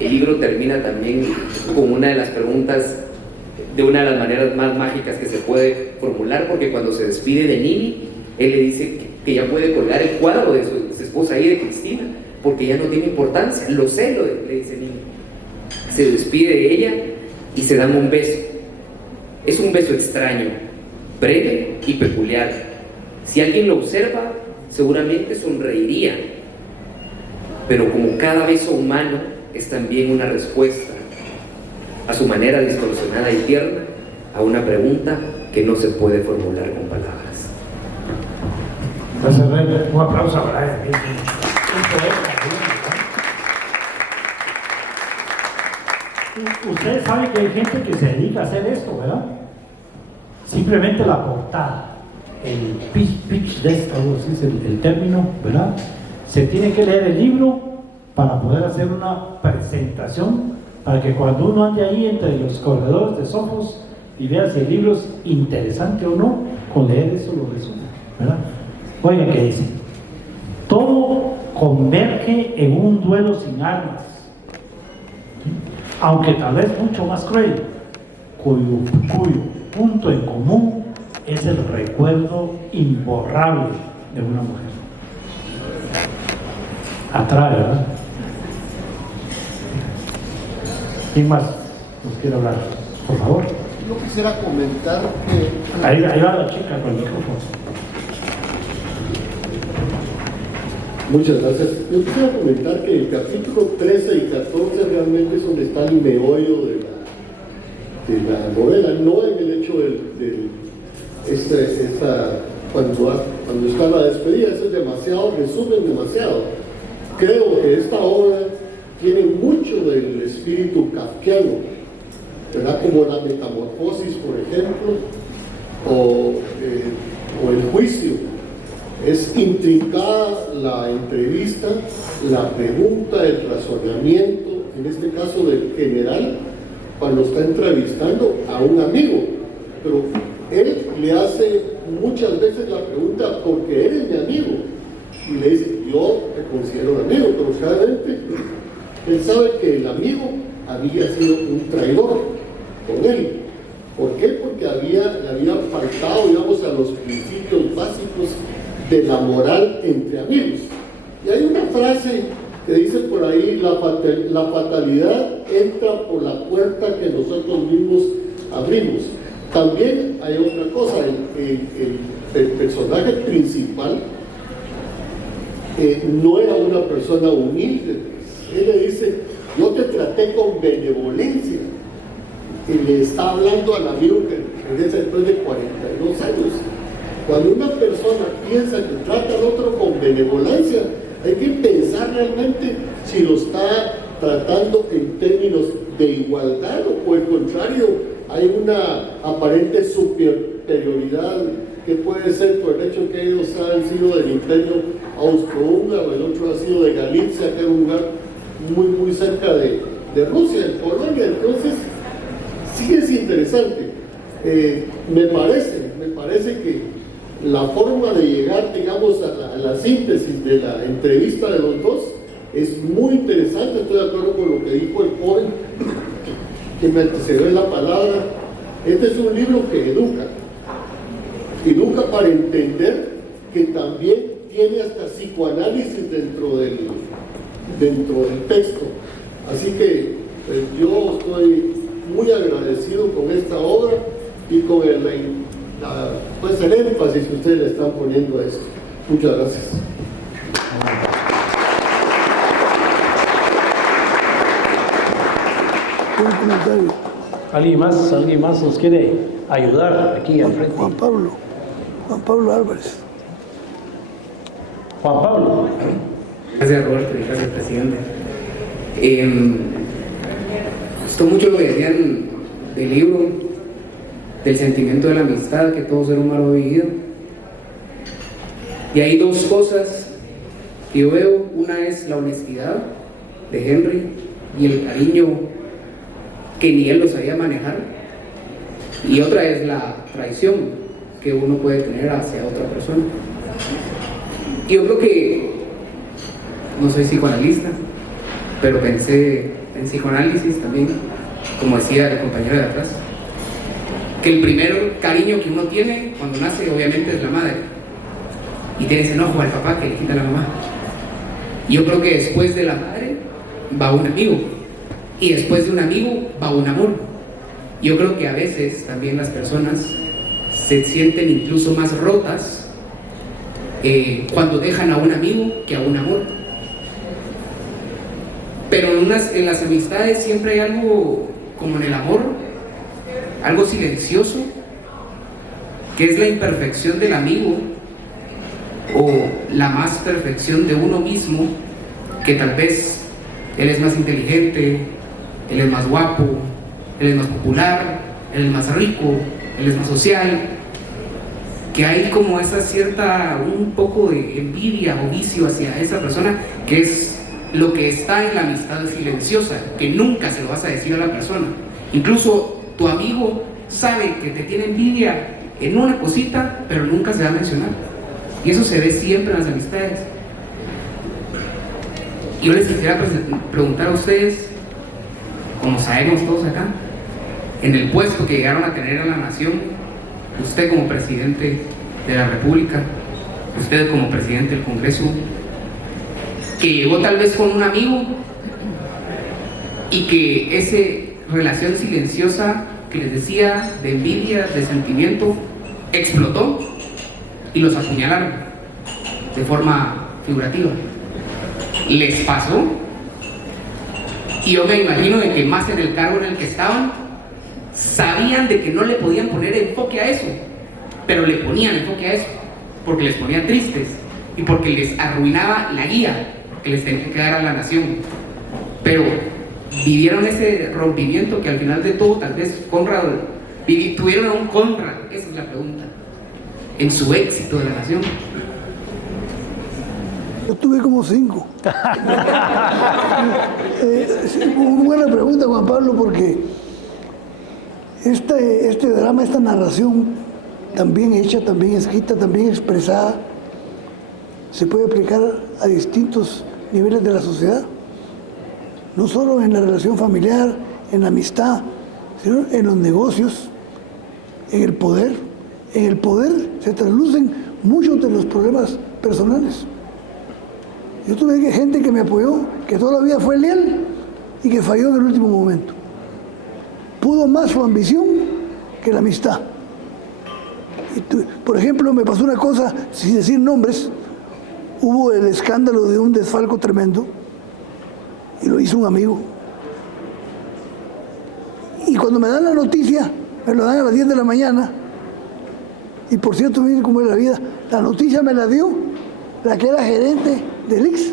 el libro termina también con una de las preguntas de una de las maneras más mágicas que se puede formular, porque cuando se despide de Nini, él le dice que ya puede colgar el cuadro de su esposa ahí, de Cristina, porque ya no tiene importancia. Lo sé, le dice Nini. Se despide de ella y se dan un beso. Es un beso extraño, breve y peculiar. Si alguien lo observa, seguramente sonreiría, pero como cada beso humano es también una respuesta a su manera distorsionada y tierna a una pregunta que no se puede formular con palabras. Gracias, Rey. Un aplauso a Brian. Un poeta, ¿sí? Ustedes saben que hay gente que se dedica a hacer esto, ¿verdad? Simplemente la portada, el pitch deck, algo así es el término, ¿verdad? Se tiene que leer el libro para poder hacer una presentación, para que cuando uno ande ahí entre los corredores de Sofos y vea si el libro es interesante o no, con leer eso lo resume, ¿verdad? Oigan qué dice: todo converge en un duelo sin armas, ¿sí? Aunque tal vez mucho más cruel, cuyo punto en común es el recuerdo imborrable de una mujer. Atrae, ¿verdad? ¿Quién más nos quiere hablar? Por favor. Yo quisiera comentar que... Ahí va la chica con el micrófono. Muchas gracias. Yo quisiera comentar que el capítulo 13 y 14 realmente es donde está el meollo de la novela, no en el hecho cuando está la despedida. Eso es demasiado, resumen demasiado. Creo que esta obra tiene mucho del espíritu kafkiano, ¿verdad? Como la metamorfosis, por ejemplo, o el juicio. Es intrincada la entrevista, la pregunta, el razonamiento, en este caso del general, cuando está entrevistando a un amigo. Pero él le hace muchas veces la pregunta: ¿por qué eres mi amigo? Y le dice: yo te considero un amigo, pero realmente él sabe que el amigo había sido un traidor con él. ¿Por qué? Porque le había faltado, digamos, a los principios básicos de la moral entre amigos. Y hay una frase que dice por ahí: la fatalidad entra por la puerta que nosotros mismos abrimos. También hay otra cosa: el personaje principal no era una persona humilde. Él le dice: yo te traté con benevolencia. Y le está hablando al amigo que regresa después de 42 años. Cuando una persona piensa que trata al otro con benevolencia, hay que pensar realmente si lo está tratando en términos de igualdad, o por el contrario, hay una aparente superioridad que puede ser por el hecho que ellos han sido del imperio austrohúngaro, el otro ha sido de Galicia, que era un lugar muy cerca de Rusia, en Polonia. Entonces, sí es interesante. Me parece que la forma de llegar, digamos, a la síntesis de la entrevista de los dos es muy interesante. Estoy de acuerdo con lo que dijo el joven que me antecedió en la palabra. Este es un libro que educa para entender que también tiene hasta psicoanálisis dentro del texto. Así que yo estoy muy agradecido con esta obra y con el énfasis que ustedes le están poniendo a esto. Muchas gracias. Un comentario. ¿Alguien más nos quiere ayudar aquí al frente? Juan Pablo Álvarez. Juan Pablo. Gracias, Roberto, y gracias, presidente. Me gustó mucho lo que decían del libro, del sentimiento de la amistad que todo ser humano ha vivido. Y hay dos cosas que yo veo: una es la honestidad de Henry y el cariño que ni él lo sabía manejar, y otra es la traición que uno puede tener hacia otra persona. Y yo creo que, no soy psicoanalista, pero pensé en psicoanálisis también, como decía el compañero de atrás, que el primer cariño que uno tiene cuando nace obviamente es la madre, y tienes enojo al papá que le quita a la mamá. Yo creo que después de la madre va un amigo, y después de un amigo va un amor. Yo creo que a veces también las personas se sienten incluso más rotas cuando dejan a un amigo que a un amor. Pero en las amistades siempre hay algo, como en el amor, algo silencioso, que es la imperfección del amigo o la más perfección de uno mismo, que tal vez él es más inteligente, él es más guapo, él es más popular, él es más rico, él es más social, que hay como esa cierta, un poco de envidia o vicio hacia esa persona, que es lo que está en la amistad silenciosa, que nunca se lo vas a decir a la persona. Incluso tu amigo sabe que te tiene envidia en una cosita, pero nunca se va a mencionar. Y eso se ve siempre en las amistades. Yo les quisiera preguntar a ustedes, como sabemos todos acá, en el puesto que llegaron a tener en la nación, usted como presidente de la República, usted como presidente del Congreso, que llegó tal vez con un amigo y que esa relación silenciosa que les decía, de envidia, de sentimiento, explotó y los apuñalaron de forma figurativa. ¿Les pasó? Y yo me imagino de que más en el cargo en el que estaban, sabían de que no le podían poner enfoque a eso, pero le ponían enfoque a eso, porque les ponía tristes y porque les arruinaba la guía que les tenía que dar a la nación. Pero vivieron ese rompimiento que al final de todo, tal vez Conrad, tuvieron a un Conrad, esa es la pregunta, en su éxito de la nación. Yo tuve como 5. Muy buena pregunta, Juan Pablo, porque este drama, esta narración, tan bien hecha, tan bien escrita, tan bien expresada, se puede aplicar a distintos niveles de la sociedad. No solo en la relación familiar, en la amistad, sino en los negocios, en el poder. En el poder se traslucen muchos de los problemas personales. Yo tuve gente que me apoyó, que toda la vida fue leal y que falló en el último momento. Pudo más su ambición que la amistad. Por ejemplo, me pasó una cosa, sin decir nombres, hubo el escándalo de un desfalco tremendo y lo hizo un amigo. Y cuando me dan la noticia, me lo dan a las 10 de la mañana, y por cierto, miren cómo es la vida, la noticia me la dio la que era gerente del ICS,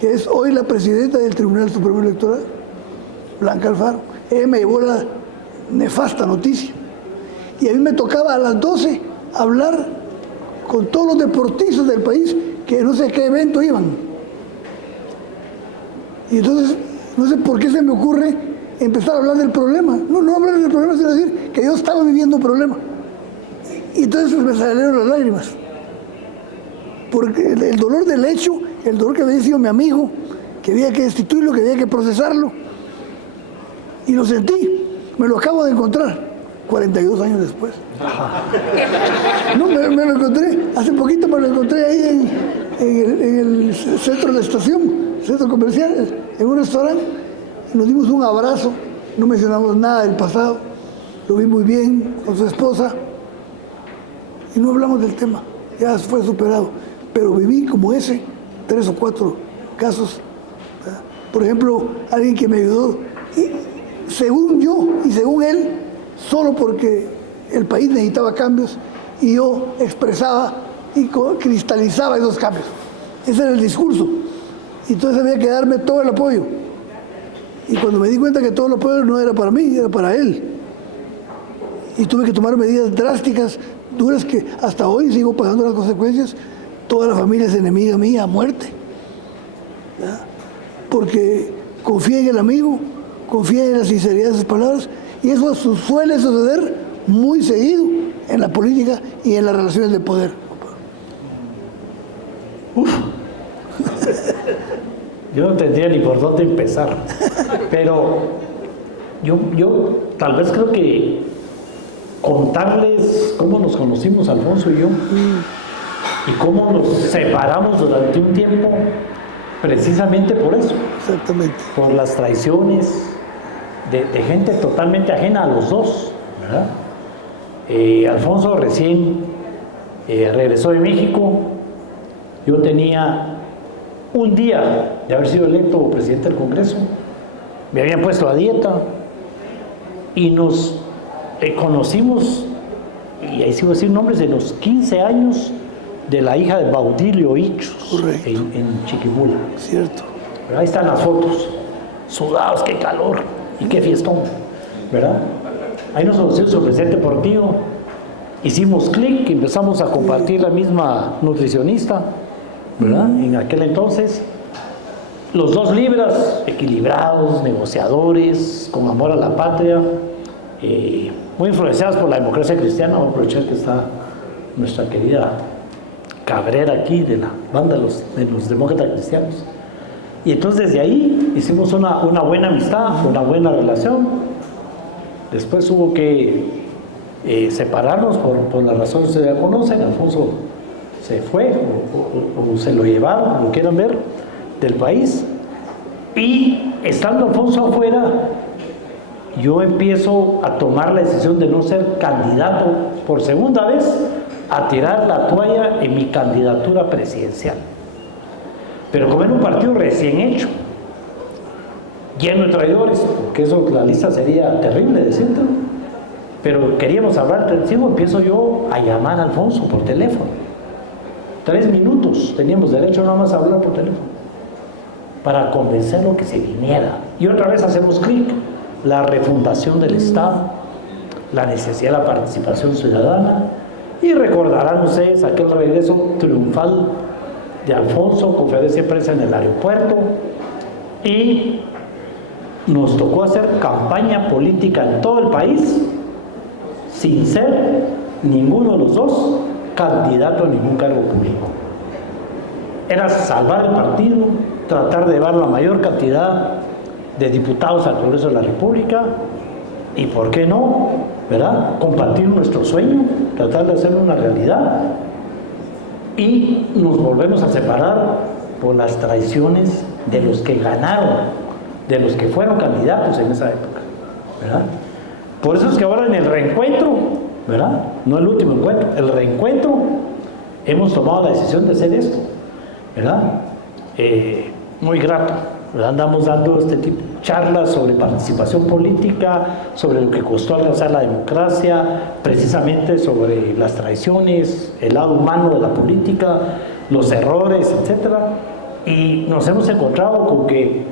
que es hoy la presidenta del Tribunal Supremo Electoral, Blanca Alfaro. Ella me llevó la nefasta noticia. Y a mí me tocaba a las 12 hablar con todos los deportistas del país, que no sé a qué evento iban. Y entonces, no sé por qué se me ocurre empezar a hablar del problema. No hablar del problema, sino decir que yo estaba viviendo un problema. Y entonces me salieron las lágrimas. Porque el dolor del hecho, el dolor que había sido mi amigo, que había que destituirlo, que había que procesarlo, y lo sentí, me lo acabo de encontrar, 42 años después. No, me lo encontré, hace poquito me lo encontré ahí en el centro de la estación, centro comercial, en un restaurante, y nos dimos un abrazo, no mencionamos nada del pasado, lo vi muy bien con su esposa, y no hablamos del tema, ya fue superado. Pero viví como 3 o 4 casos. ¿Verdad? Por ejemplo, alguien que me ayudó, y según yo y según él, solo porque el país necesitaba cambios y yo expresaba y cristalizaba esos cambios. Ese era el discurso. Y entonces había que darme todo el apoyo. Y cuando me di cuenta que todo el apoyo no era para mí, era para él. Y tuve que tomar medidas drásticas, duras, que hasta hoy sigo pagando las consecuencias. Toda la familia es enemiga mía a muerte. ¿Ya? Porque confié en el amigo, confié en la sinceridad de sus palabras, y eso suele suceder muy seguido en la política y en las relaciones de poder. Uf. Yo no tendría ni por dónde empezar, pero yo tal vez creo que contarles cómo nos conocimos Alfonso y yo y cómo nos separamos durante un tiempo precisamente por eso. Exactamente. Por las traiciones de gente totalmente ajena a los dos, ¿verdad? Alfonso recién regresó de México. Yo tenía un día de haber sido electo presidente del Congreso. Me habían puesto a dieta y nos conocimos, y ahí sí voy a decir nombres, de los 15 años de la hija de Baudilio Ichus en Chiquimula. Cierto. Pero ahí están las fotos, sudados, qué calor y qué fiestón, ¿verdad? Ahí nos conocimos el presidente Portillo, hicimos clic, empezamos a compartir la misma nutricionista, ¿verdad? En aquel entonces, los dos libras, equilibrados, negociadores, con amor a la patria, muy influenciados por la democracia cristiana. Vamos a aprovechar que está nuestra querida Cabrera aquí, de la banda de los demócratas cristianos. Y entonces desde ahí hicimos una buena amistad, una buena relación. Después hubo que separarnos por las razones que se conocen. Alfonso se fue o se lo llevaron, como quieran ver, del país. Y estando Alfonso afuera, yo empiezo a tomar la decisión de no ser candidato por segunda vez, a tirar la toalla en mi candidatura presidencial. Pero como era un partido recién hecho, lleno de traidores, porque eso, la lista sería terrible decirlo, pero queríamos hablar, empiezo yo a llamar a Alfonso por teléfono. 3 minutos teníamos derecho nada más a hablar por teléfono, para convencerlo que se viniera. Y otra vez hacemos clic: la refundación del Estado, la necesidad de la participación ciudadana. Y recordarán ustedes aquel regreso triunfal de Alfonso, conferencia de prensa en el aeropuerto, y nos tocó hacer campaña política en todo el país sin ser ninguno de los dos candidato a ningún cargo público. Era salvar el partido, tratar de llevar la mayor cantidad de diputados al Congreso de la República y, ¿por qué no?, ¿verdad?, compartir nuestro sueño, tratar de hacerlo una realidad. Y nos volvemos a separar por las traiciones de los que ganaron, de los que fueron candidatos en esa época, ¿verdad? Por eso es que ahora en el reencuentro, ¿verdad?, no el último encuentro, el reencuentro, hemos tomado la decisión de hacer esto, ¿verdad? Muy grato, ¿verdad? Andamos dando este tipo de charlas sobre participación política, sobre lo que costó alcanzar la democracia, precisamente sobre las traiciones, el lado humano de la política, los errores, etcétera. Y nos hemos encontrado con que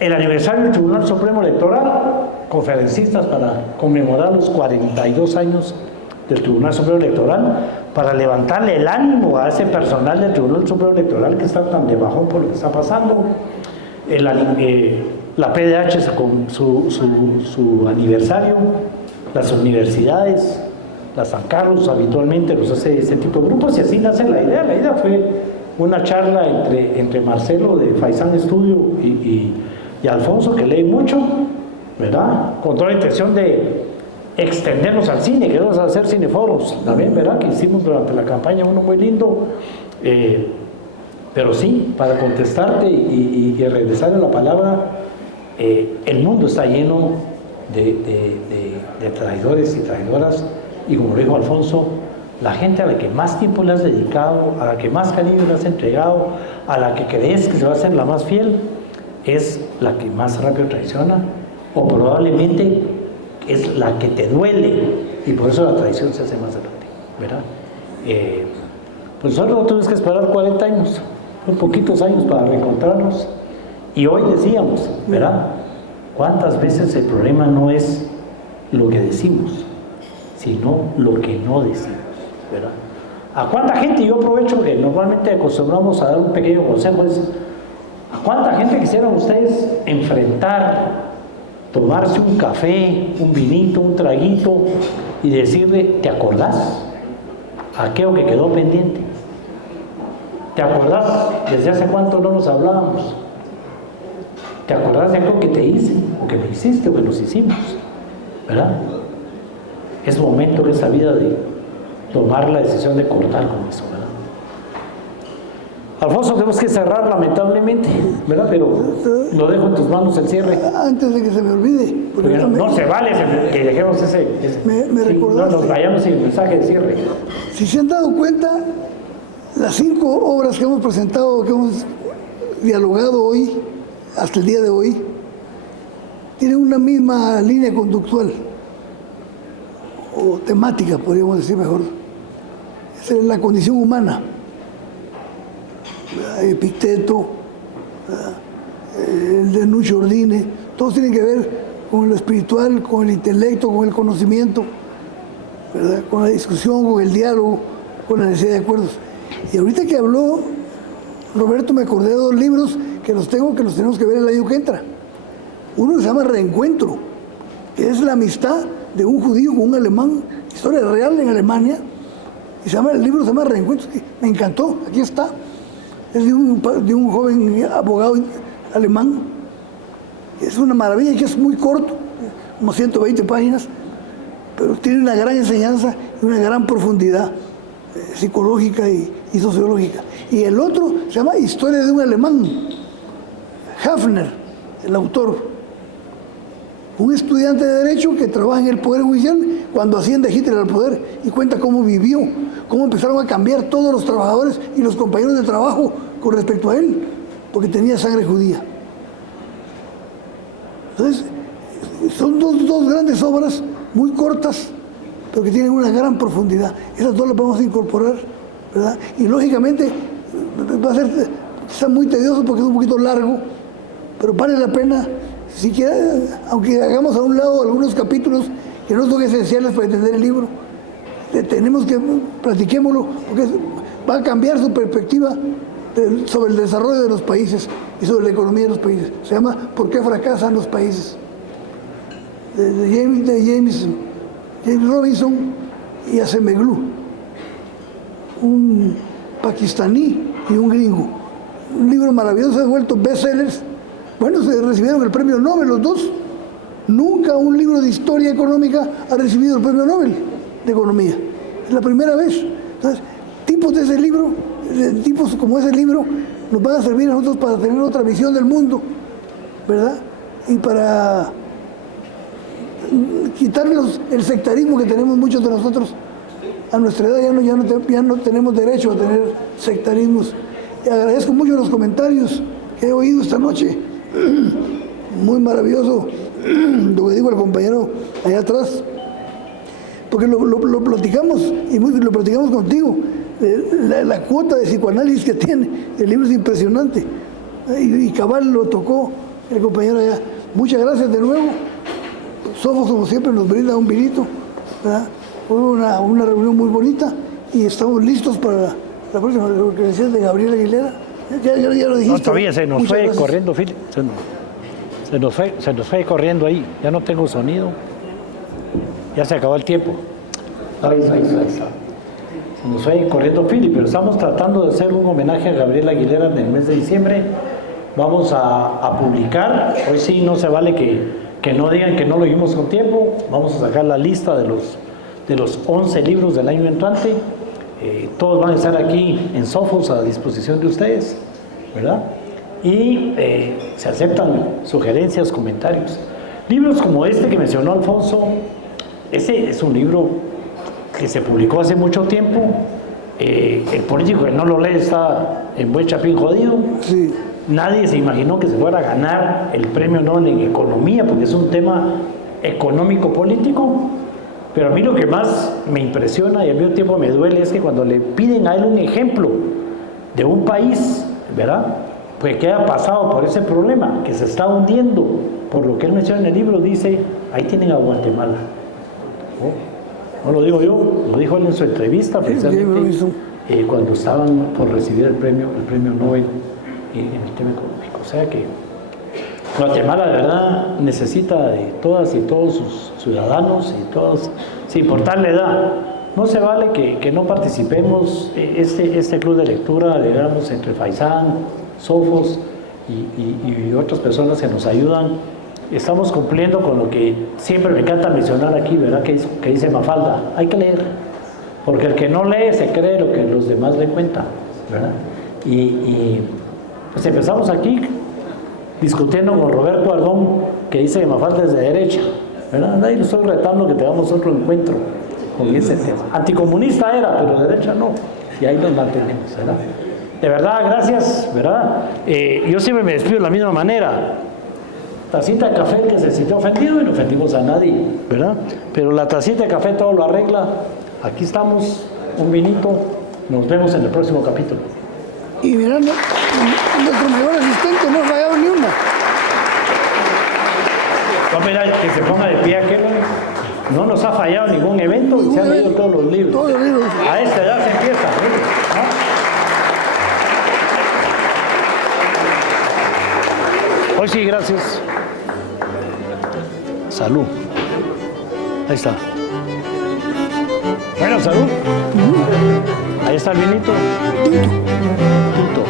el aniversario del Tribunal Supremo Electoral, conferencistas para conmemorar los 42 años del Tribunal Supremo Electoral, para levantarle el ánimo a ese personal del Tribunal Supremo Electoral que está tan de bajón por lo que está pasando. La PDH con su aniversario, las universidades, la San Carlos habitualmente nos hace este tipo de grupos, y así nace la idea. La idea fue una charla entre Marcelo de Faisán Estudio y Alfonso, que lee mucho, ¿verdad?, con toda la intención de extendernos al cine. Queremos hacer cineforos también, ¿verdad?, que hicimos durante la campaña uno muy lindo. Pero sí, para contestarte y regresar a la palabra, el mundo está lleno de traidores y traidoras, y como lo dijo Alfonso, la gente a la que más tiempo le has dedicado, a la que más cariño le has entregado, a la que crees que se va a ser la más fiel, es la que más rápido traiciona, o probablemente es la que te duele, y por eso la traición se hace más grande, ¿verdad? Pues nosotros no tuvimos que esperar 40 años, muy poquitos años para reencontrarnos. Y hoy decíamos, ¿verdad?, cuántas veces el problema no es lo que decimos, sino lo que no decimos, ¿verdad? ¿A cuánta gente, yo aprovecho que normalmente acostumbramos a dar un pequeño consejo, es a cuánta gente quisieran ustedes enfrentar, tomarse un café, un vinito, un traguito y decirle: ¿te acordás aquello que quedó pendiente? ¿Te acordás desde hace cuánto no nos hablábamos? ¿Te acordás de algo que te hice, o que me hiciste, o que nos hicimos? ¿Verdad? es momento en esta vida de tomar la decisión de cortar con eso, ¿verdad? Alfonso, tenemos que cerrar lamentablemente, ¿verdad? Pero lo dejo en tus manos el cierre. Antes de que se me olvide, porque No se vale que dejemos ese me sí, recordaste. no nos vayamos sin el mensaje de cierre. Si se han dado cuenta, las 5 obras que hemos presentado, que hemos dialogado hoy, hasta el día de hoy, tienen una misma línea conductual, o temática, podríamos decir mejor. Esa es la condición humana. Epicteto, el de Nucho Ordine, todos tienen que ver con lo espiritual, con el intelecto, con el conocimiento, ¿verdad? Con la discusión, con el diálogo, con la necesidad de acuerdos. Y ahorita que habló Roberto, me acordé de 2 libros que los tenemos que ver el año que entra. Uno que se llama Reencuentro, que es la amistad de un judío con un alemán, historia real en Alemania, y el libro se llama Reencuentro, que me encantó, aquí está. Es de un joven abogado alemán. Es una maravilla, que es muy corto, como 120 páginas, pero tiene una gran enseñanza y una gran profundidad psicológica y sociológica. Y el otro se llama Historia de un alemán, Hafner, el autor, un estudiante de Derecho que trabaja en el Poder Judicial cuando asciende Hitler al poder, y cuenta cómo vivió, cómo empezaron a cambiar todos los trabajadores y los compañeros de trabajo con respecto a él, porque tenía sangre judía. Entonces, son dos grandes obras, muy cortas, pero que tienen una gran profundidad. Esas 2 las vamos a incorporar, ¿verdad? Y lógicamente va a ser quizá muy tedioso porque es un poquito largo, pero vale la pena, siquiera, aunque hagamos a un lado algunos capítulos que no son esenciales para entender el libro, tenemos que platiquémoslo, porque va a cambiar su perspectiva sobre el desarrollo de los países y sobre la economía de los países. Se llama ¿Por qué fracasan los países? De James Robinson y Acemoglu, un pakistaní y un gringo. Un libro maravilloso, ha vuelto bestsellers. Bueno, se recibieron el premio Nobel los 2. Nunca un libro de historia económica ha recibido el premio Nobel de Economía. Es la primera vez. Entonces, tipos como ese libro nos van a servir a nosotros para tener otra visión del mundo, ¿verdad? Y para quitarnos el sectarismo que tenemos muchos de nosotros. A nuestra edad ya no tenemos derecho a tener sectarismos. Y agradezco mucho los comentarios que he oído esta noche. Muy maravilloso lo que dijo el compañero allá atrás, porque lo platicamos, y lo platicamos contigo. La cuota de psicoanálisis que tiene el libro es impresionante, y cabal lo tocó el compañero allá. Muchas gracias de nuevo. Sofos, como siempre, nos brinda un vinito, ¿verdad? Fue una reunión muy bonita y estamos listos para la próxima, lo que decías de Gabriel Aguilera. Ya lo dijiste. No, todavía se nos fue gracias. corriendo, Philip. Se nos fue corriendo ahí. Ya no tengo sonido. Ya se acabó el tiempo. Ahí está. Se nos fue corriendo Philip, pero estamos tratando de hacer un homenaje a Gabriel Aguilera en el mes de diciembre. Vamos a publicar. Hoy sí no se vale que no digan que no lo vimos con tiempo. Vamos a sacar la lista de los 11 libros del año entrante. Todos van a estar aquí en Sofos a disposición de ustedes, ¿verdad? Y se aceptan sugerencias, comentarios. Libros como este que mencionó Alfonso, ese es un libro que se publicó hace mucho tiempo. El político que no lo lee está en buen chapín jodido. Sí. Nadie se imaginó que se fuera a ganar el premio Nobel en economía, porque es un tema económico-político. Pero a mí lo que más me impresiona y al mismo tiempo me duele es que cuando le piden a él un ejemplo de un país, ¿verdad?, pues que ha pasado por ese problema, que se está hundiendo, por lo que él menciona en el libro, dice, ahí tienen a Guatemala. No lo digo yo, lo dijo él en su entrevista, precisamente, cuando estaban por recibir el premio Nobel en el tema económico. O sea que Guatemala de verdad necesita de todas y todos sus ciudadanos y todos, sin importar la edad. No se vale que no participemos. Este club de lectura, digamos, entre Faisán, Sofos y otras personas que nos ayudan, estamos cumpliendo con lo que siempre me encanta mencionar aquí, ¿verdad? Que dice Mafalda, hay que leer, porque el que no lee se cree lo que los demás le cuentan, ¿verdad? Y pues empezamos aquí discutiendo con Roberto Ardón, que dice que Mafalda es de derecha, ¿verdad? Ahí lo estoy retando que tengamos otro encuentro con ese tema. Anticomunista era, pero de derecha no, y ahí nos mantenemos, ¿verdad? De verdad, gracias, ¿verdad? Yo siempre me despido de la misma manera. Tacita de café, que se sintió ofendido y no ofendimos a nadie, ¿verdad? Pero la tacita de café todo lo arregla. Aquí estamos, un vinito, nos vemos en el próximo capítulo. Y mirá, nuestro mejor asistente no ha fallado ni una. Vamos a ver que se ponga de pie aquel. No nos ha fallado ningún evento y se han leído todos los libros. Todos los libros. A esta edad se empieza, ¿no? Hoy sí, gracias. Salud. Ahí está. Bueno, salud. Ahí está el vinito. Tinto.